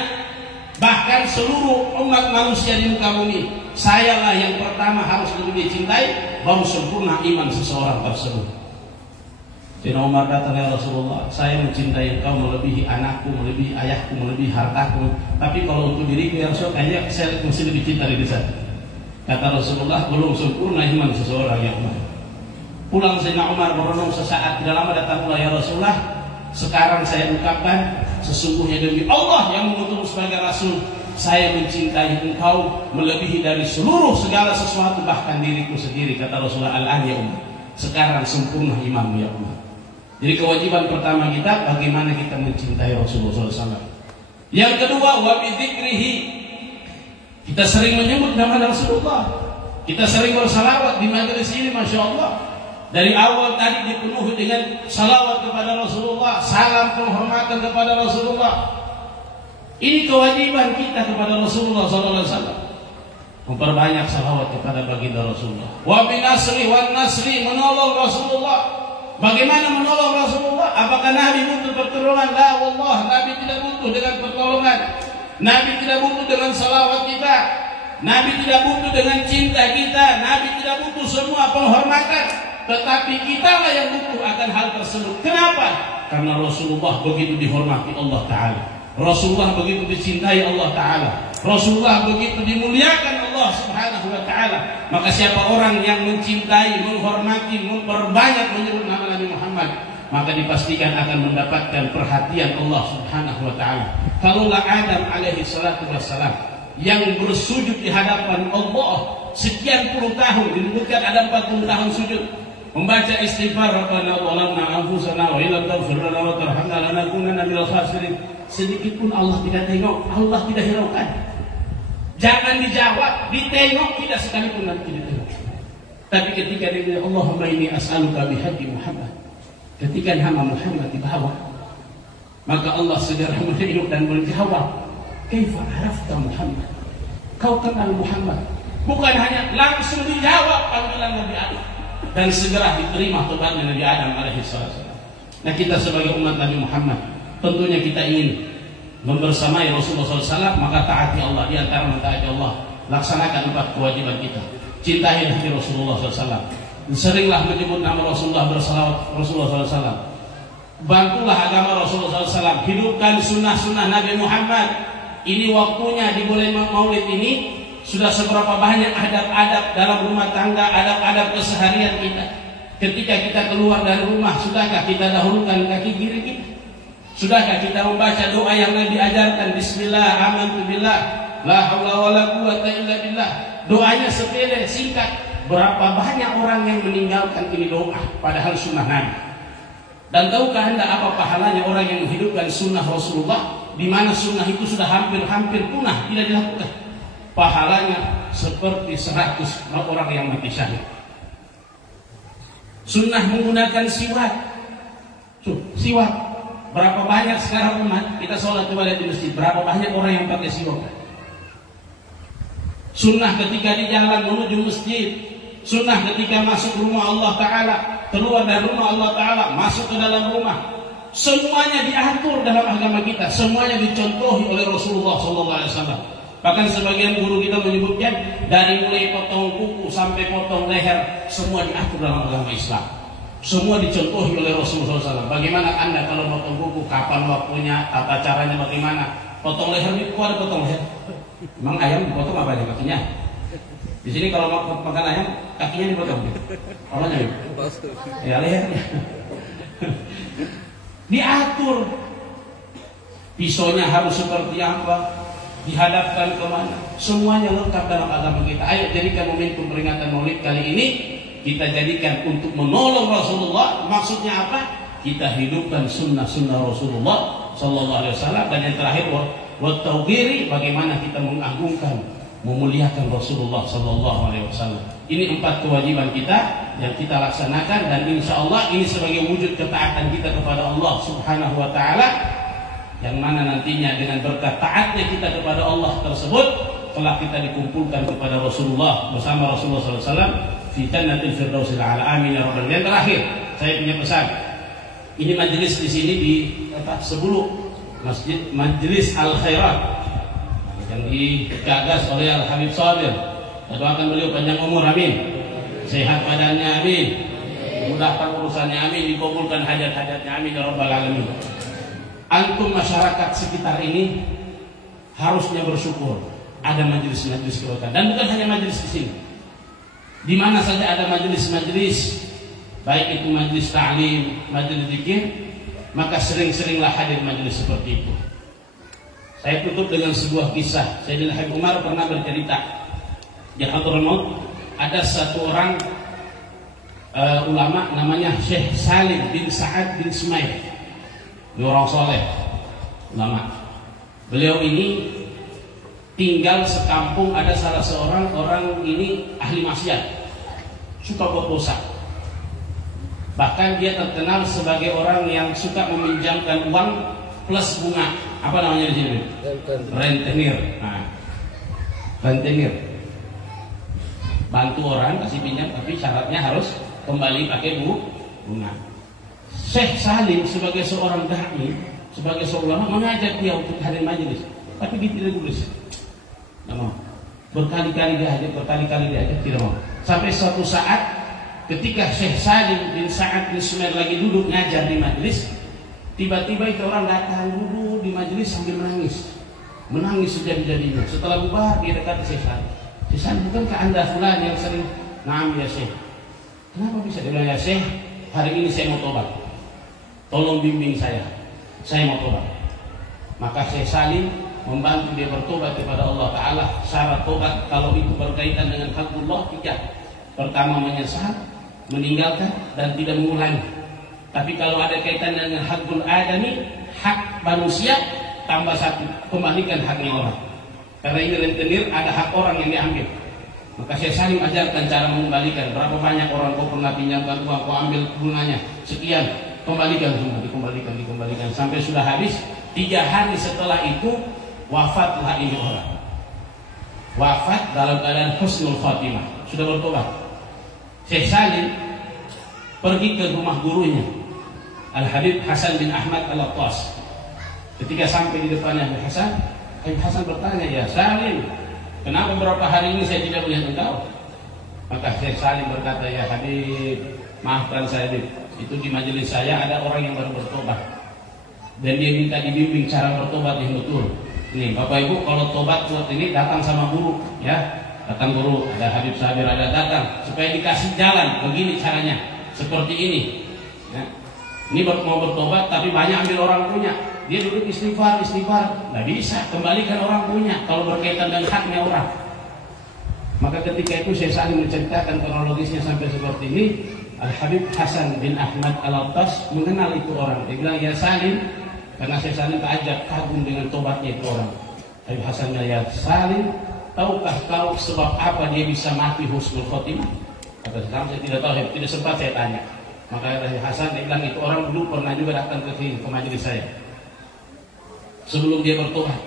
bahkan seluruh umat manusia di muka bumi. Sayalah yang pertama harus lebih dia cintai, baru sempurna iman seseorang tersebut. Sayyidina Umar datang, ya Rasulullah, saya mencintai engkau melebihi anakku, melebihi ayahku, melebihi hartaku. Tapi kalau untuk diriku ya Rasul, kayaknya saya mesti lebih cinta dari sana. Kata Rasulullah, belum sempurna iman seseorang ya Umar. Pulang Sayyidina Umar merenung sesaat, tidak lama datang pula, ya Rasulullah, sekarang saya ucapkan, sesungguhnya demi Allah yang mengutus sebagai Rasul, saya mencintai engkau melebihi dari seluruh segala sesuatu, bahkan diriku sendiri. Kata Rasulullah, al-an ya Umar, sekarang sempurna imanmu ya Umar. Jadi kewajiban pertama kita, bagaimana kita mencintai Rasulullah SAW. Yang kedua, wa bidzikrihi, kita sering menyebut nama Rasulullah, kita sering bersalawat di majelis ini, masya Allah. Dari awal tadi dipenuhi dengan salawat kepada Rasulullah, salam penghormatan kepada Rasulullah. Ini kewajiban kita kepada Rasulullah SAW. Memperbanyak salawat kepada baginda Rasulullah. Wa binasri wan nasri, menolong Rasulullah. Bagaimana menolong Rasulullah? Apakah Nabi butuh pertolongan? La wallah, Nabi tidak butuh dengan pertolongan. Nabi tidak butuh dengan salawat kita. Nabi tidak butuh dengan cinta kita. Nabi tidak butuh semua penghormatan. Tetapi kitalah yang butuh akan hal tersebut. Kenapa? Karena Rasulullah begitu dihormati Allah Ta'ala. Rasulullah begitu dicintai Allah Ta'ala. Rasulullah begitu dimuliakan Allah Subhanahu wa Ta'ala. Maka siapa orang yang mencintai, menghormati, memperbanyak menyebut nama Nabi Muhammad, maka dipastikan akan mendapatkan perhatian Allah Subhanahu wa Ta'ala. Kalaulah Adam alaihi salatu wassalam yang bersujud di hadapan Allah sekian puluh tahun, disebutkan ada 40 tahun sujud, membaca istighfar, Rabbana zalamna anfusana wa illam taghfir lana wa tarhamna lanakunanna minal khasirin, sedikit pun Allah tidak tengok, Allah tidak hiraukan. Jangan dijawab, ditengok tidak sekalipun nanti ditengok. Tapi ketika dia bilang Allahumma inni as'aluka bihaqqi Muhammad, ketika nama Muhammad dibawa, maka Allah segera menengok dan menjawab, kaifa arafta Muhammad, kau kenal Muhammad. Bukan hanya langsung dijawab panggilan Nabi Adam, dan segera diterima tobatnya Nabi Adam alaihissalam. Nah, kita sebagai umat Nabi Muhammad, tentunya kita ingin membersamai Rasulullah SAW, maka taati Allah. Di antara mentaati Allah, laksanakan 4 kewajiban kita. Cintai Nabi Rasulullah SAW. Seringlah menyebut nama Rasulullah, bersalawat Rasulullah SAW. Bantulah agama Rasulullah SAW. Hidupkan sunnah-sunnah Nabi Muhammad. Ini waktunya di bulan Maulid ini. Sudah seberapa banyak adab-adab dalam rumah tangga, adab-adab keseharian kita. Ketika kita keluar dari rumah, sudahkah kita dahulukan kaki kiri kita? Sudahkah kita membaca doa yang Nabi ajarkan? Bismillah, amantu billah, la haula wala quwwata illa billah. Doanya sepele, singkat. Berapa banyak orang yang meninggalkan ini doa, padahal sunnah Nabi. Dan tahukah Anda apa pahalanya orang yang menghidupkan sunnah Rasulullah, di mana sunnah itu sudah hampir-hampir punah, tidak dilakukan? Pahalanya seperti 100 orang yang mati syahid. Sunnah menggunakan siwak. Siwak. Berapa banyak sekarang umat kita sholat coba lihat di masjid, berapa banyak orang yang pakai siwak. Sunnah ketika di jalan menuju masjid. Sunnah ketika masuk rumah Allah Ta'ala, keluar dari rumah Allah Ta'ala, masuk ke dalam rumah. Semuanya diatur dalam agama kita, semuanya dicontohi oleh Rasulullah SAW. Bahkan sebagian guru kita menyebutkan dari mulai potong kuku sampai potong leher, semua diatur dalam agama Islam. Semua dicontohi oleh Rasulullah SAW. Bagaimana Anda kalau potong kuku, kapan waktunya, tata caranya bagaimana? Potong leher itu ada potong leher. Memang ayam dipotong apa aja kakinya? Di sini kalau makan ayam, kakinya dipotong. Apanya? Ya lehernya. Diatur. Pisaunya harus seperti apa, dihadapkan kemana, semuanya lengkap dalam agama kita. Ayo jadikan momentum peringatan Maulid kali ini kita jadikan untuk menolong Rasulullah. Maksudnya apa? Kita hidupkan sunnah-sunnah Rasulullah Sallallahu Alaihi Wasallam. Dan yang terakhir, wat-tauqiri, bagaimana kita mengagungkan, memuliakan Rasulullah Sallallahu Alaihi Wasallam. Ini 4 kewajiban kita yang kita laksanakan, dan insya Allah ini sebagai wujud ketaatan kita kepada Allah Subhanahu Wa Taala, yang mana nantinya dengan berkat taatnya kita kepada Allah tersebut, telah kita dikumpulkan kepada Rasulullah bersama Rasulullah SAW fi jannatil firdausil a'la. Amin ya rabbal alamin. Dan terakhir, saya punya pesan. Ini majelis di sini di sebelum Masjid Majelis Al Khairat yang digagas oleh Al Habib Sabir. Kita doakan beliau panjang umur, amin. Sehat badannya, amin. Mudahkan urusannya, amin. Dikabulkan hajat-hajatnya, amin ya rabbal alamin. Antum masyarakat sekitar ini harusnya bersyukur ada majelis-majelis kebaikan, dan bukan hanya majelis di sini. Di mana saja ada majelis-majelis, baik itu majelis ta'lim, majelis zikir, maka sering-seringlah hadir majelis seperti itu. Saya tutup dengan sebuah kisah. Sayyidina Habib Umar pernah bercerita, di Hadramaut ada satu orang ulama namanya Syekh Salim bin Sa'ad bin Sumail. Beliau orang soleh, ulama. Beliau ini tinggal sekampung, ada salah seorang orang ini ahli maksiat, suka buat dosa. Bahkan dia terkenal sebagai orang yang suka meminjamkan uang plus bunga. Apa namanya di sini? Rentenir. Nah, rentenir. Bantu orang kasih pinjam, tapi syaratnya harus kembali pakai bunga. Syekh Salim sebagai seorang dai, sebagai seorang ulama, mengajak dia untuk hadir majelis, tapi dia tidak tulis. Tidak mau. Berkali-kali diajak, tidak mau. Sampai suatu saat ketika Syekh Salim bin Sa'ad bin Sumail lagi duduk ngajar di majelis, tiba-tiba itu orang datang duduk di majelis sambil menangis sejadi-jadinya. Setelah bubar dia dekat Syekh Salim. Syekh Salim, bukankah Anda fulan yang sering? Naam ya Syekh. Kenapa bisa? Dia bilang, ya Syekh, hari ini saya mau tobat. Tolong bimbing saya mau tobat. Maka Syekh Salim membantu dia bertobat kepada Allah Ta'ala. Syarat tobat kalau itu berkaitan dengan hakullah 3. Pertama, menyesal, meninggalkan, dan tidak mengulangi. Tapi kalau ada kaitan dengan hakul adami, hak manusia, tambah 1, kembalikan haknya orang. Karena ini rentenir, ada hak orang yang diambil. Maka Syekh Salim ajarkan cara mengembalikan. Berapa banyak orang kau pernah pinjamkan uang, kau ambil bunganya sekian, kembalikan semua, dikembalikan sampai sudah habis. 3 hari setelah itu wafatlah ini orang. Wafat dalam keadaan husnul khatimah, sudah bertobat. Syekh Salim pergi ke rumah gurunya Al Habib Hasan bin Ahmad Al-Attas. Ketika sampai di depannya Habib Hasan bertanya, ya Salim, kenapa beberapa hari ini saya tidak melihat engkau? Maka Syekh Salim berkata, ya Habib, maafkan saya Habib, itu di majelis saya ada orang yang baru bertobat dan dia minta dibimbing cara bertobat yang betul. Nih Bapak Ibu, kalau tobat buat ini datang sama guru, ya, datang guru, ada Habib Sabir, ada datang supaya dikasih jalan. Begini caranya, seperti ini. Ya. Ini mau bertobat tapi banyak ambil orang punya. Dia duduk istighfar, nggak bisa, kembalikan orang punya kalau berkaitan dengan haknya orang. Maka ketika itu Syekh Salim menceritakan kronologisnya sampai seperti ini. Al Habib Hasan bin Ahmad Al-Attas mengenal itu orang. Dia bilang, ya Salim, karena Syekh Salim keajak kagum dengan tobatnya itu orang. Habib Hasan, ya Salim, tahukah kau sebab apa dia bisa mati husnul khotimah? Kata saya tidak tahu, tidak sempat saya tanya. Maka Habib Hasan dia bilang, itu orang dulu pernah juga datang ke sini, ke majelis saya sebelum dia bertobat.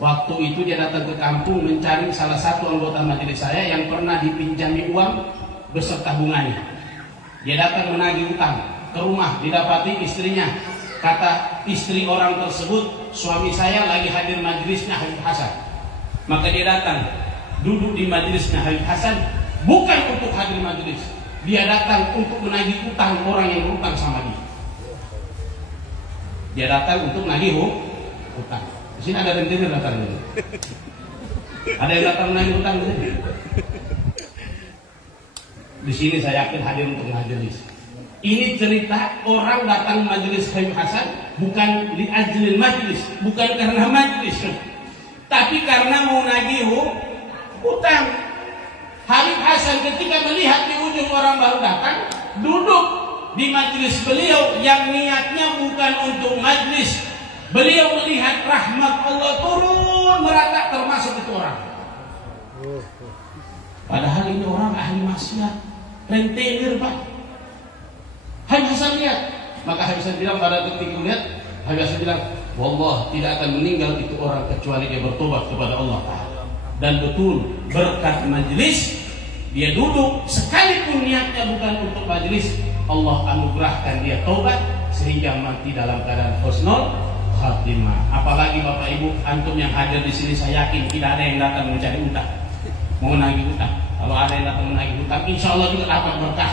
Waktu itu dia datang ke kampung mencari salah satu anggota majelis saya yang pernah dipinjami uang beserta bunganya. Dia datang menagih utang ke rumah, didapati istrinya kata istri orang tersebut, suami saya lagi hadir majelisnya Habib Hasan. Maka dia datang, duduk di majelisnya Habib Hasan, bukan untuk hadir majelis. Dia datang untuk menagih utang orang yang berutang sama dia. Dia datang untuk menagih utang. Di sini ada rentenir datang ini. Ada yang datang menagih utang di sini. Di sini saya yakin hadir untuk majelis. Ini cerita orang datang majelis Habib Hasan bukan di ajlil majelis, bukan karena majelis, tapi karena mau nagih utang. Habib Hasan ketika melihat di ujung orang baru datang, duduk di majelis beliau yang niatnya bukan untuk majelis. Beliau melihat rahmat Allah turun merata termasuk itu orang. Padahal ini orang ahli maksiat, rentenir Pak. Habib Hasan lihat, maka Habib Hasan bilang pada ketika lihat, Habib Hasan bilang, wallah tidak akan meninggal itu orang kecuali dia bertobat kepada Allah Ta'ala. Dan betul berkat majelis dia duduk sekalipun niatnya bukan untuk majelis, Allah anugerahkan dia taubat sehingga mati dalam keadaan husnul khatimah. Apalagi Bapak Ibu antum yang hadir di sini, saya yakin tidak ada yang datang mencari utang, mau menagih utang. Kalau ada yang datang menagih utang, insya Allah juga dapat berkah.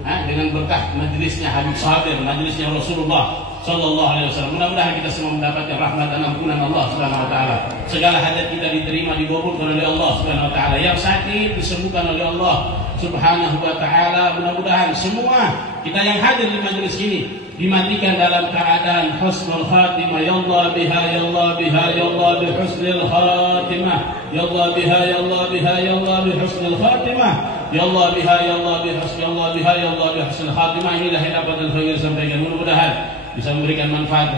Dengan berkah majelisnya Habib Sabir, majelisnya Rasulullah Sallallahu Alaihi Wasallam. Mudah-mudahan kita semua mendapatkan rahmat dan ampunan Allah Subhanahu Wa Taala. Segala hajat kita diterima, dikabulkan oleh Allah Subhanahu Wa Taala. Yang sakit disembuhkan oleh Allah Subhanahu Wa Taala. Mudah-mudahan semua kita yang hadir di majelis ini dimatikan dalam keadaan husnul khatimah. Ya Allah biha, ya Allah biha, ya Allah bi husnul khatimah. Ya Allah biha, ya Allah biha, ya Allah bi husnul khatimah. Ya Allah biha, ya Allah bi husnul, ya Allah biha, ya Allah bi husnul khatimah. Inilah yang dapat saya sampaikan. Mudah-mudahan bisa memberikan manfaat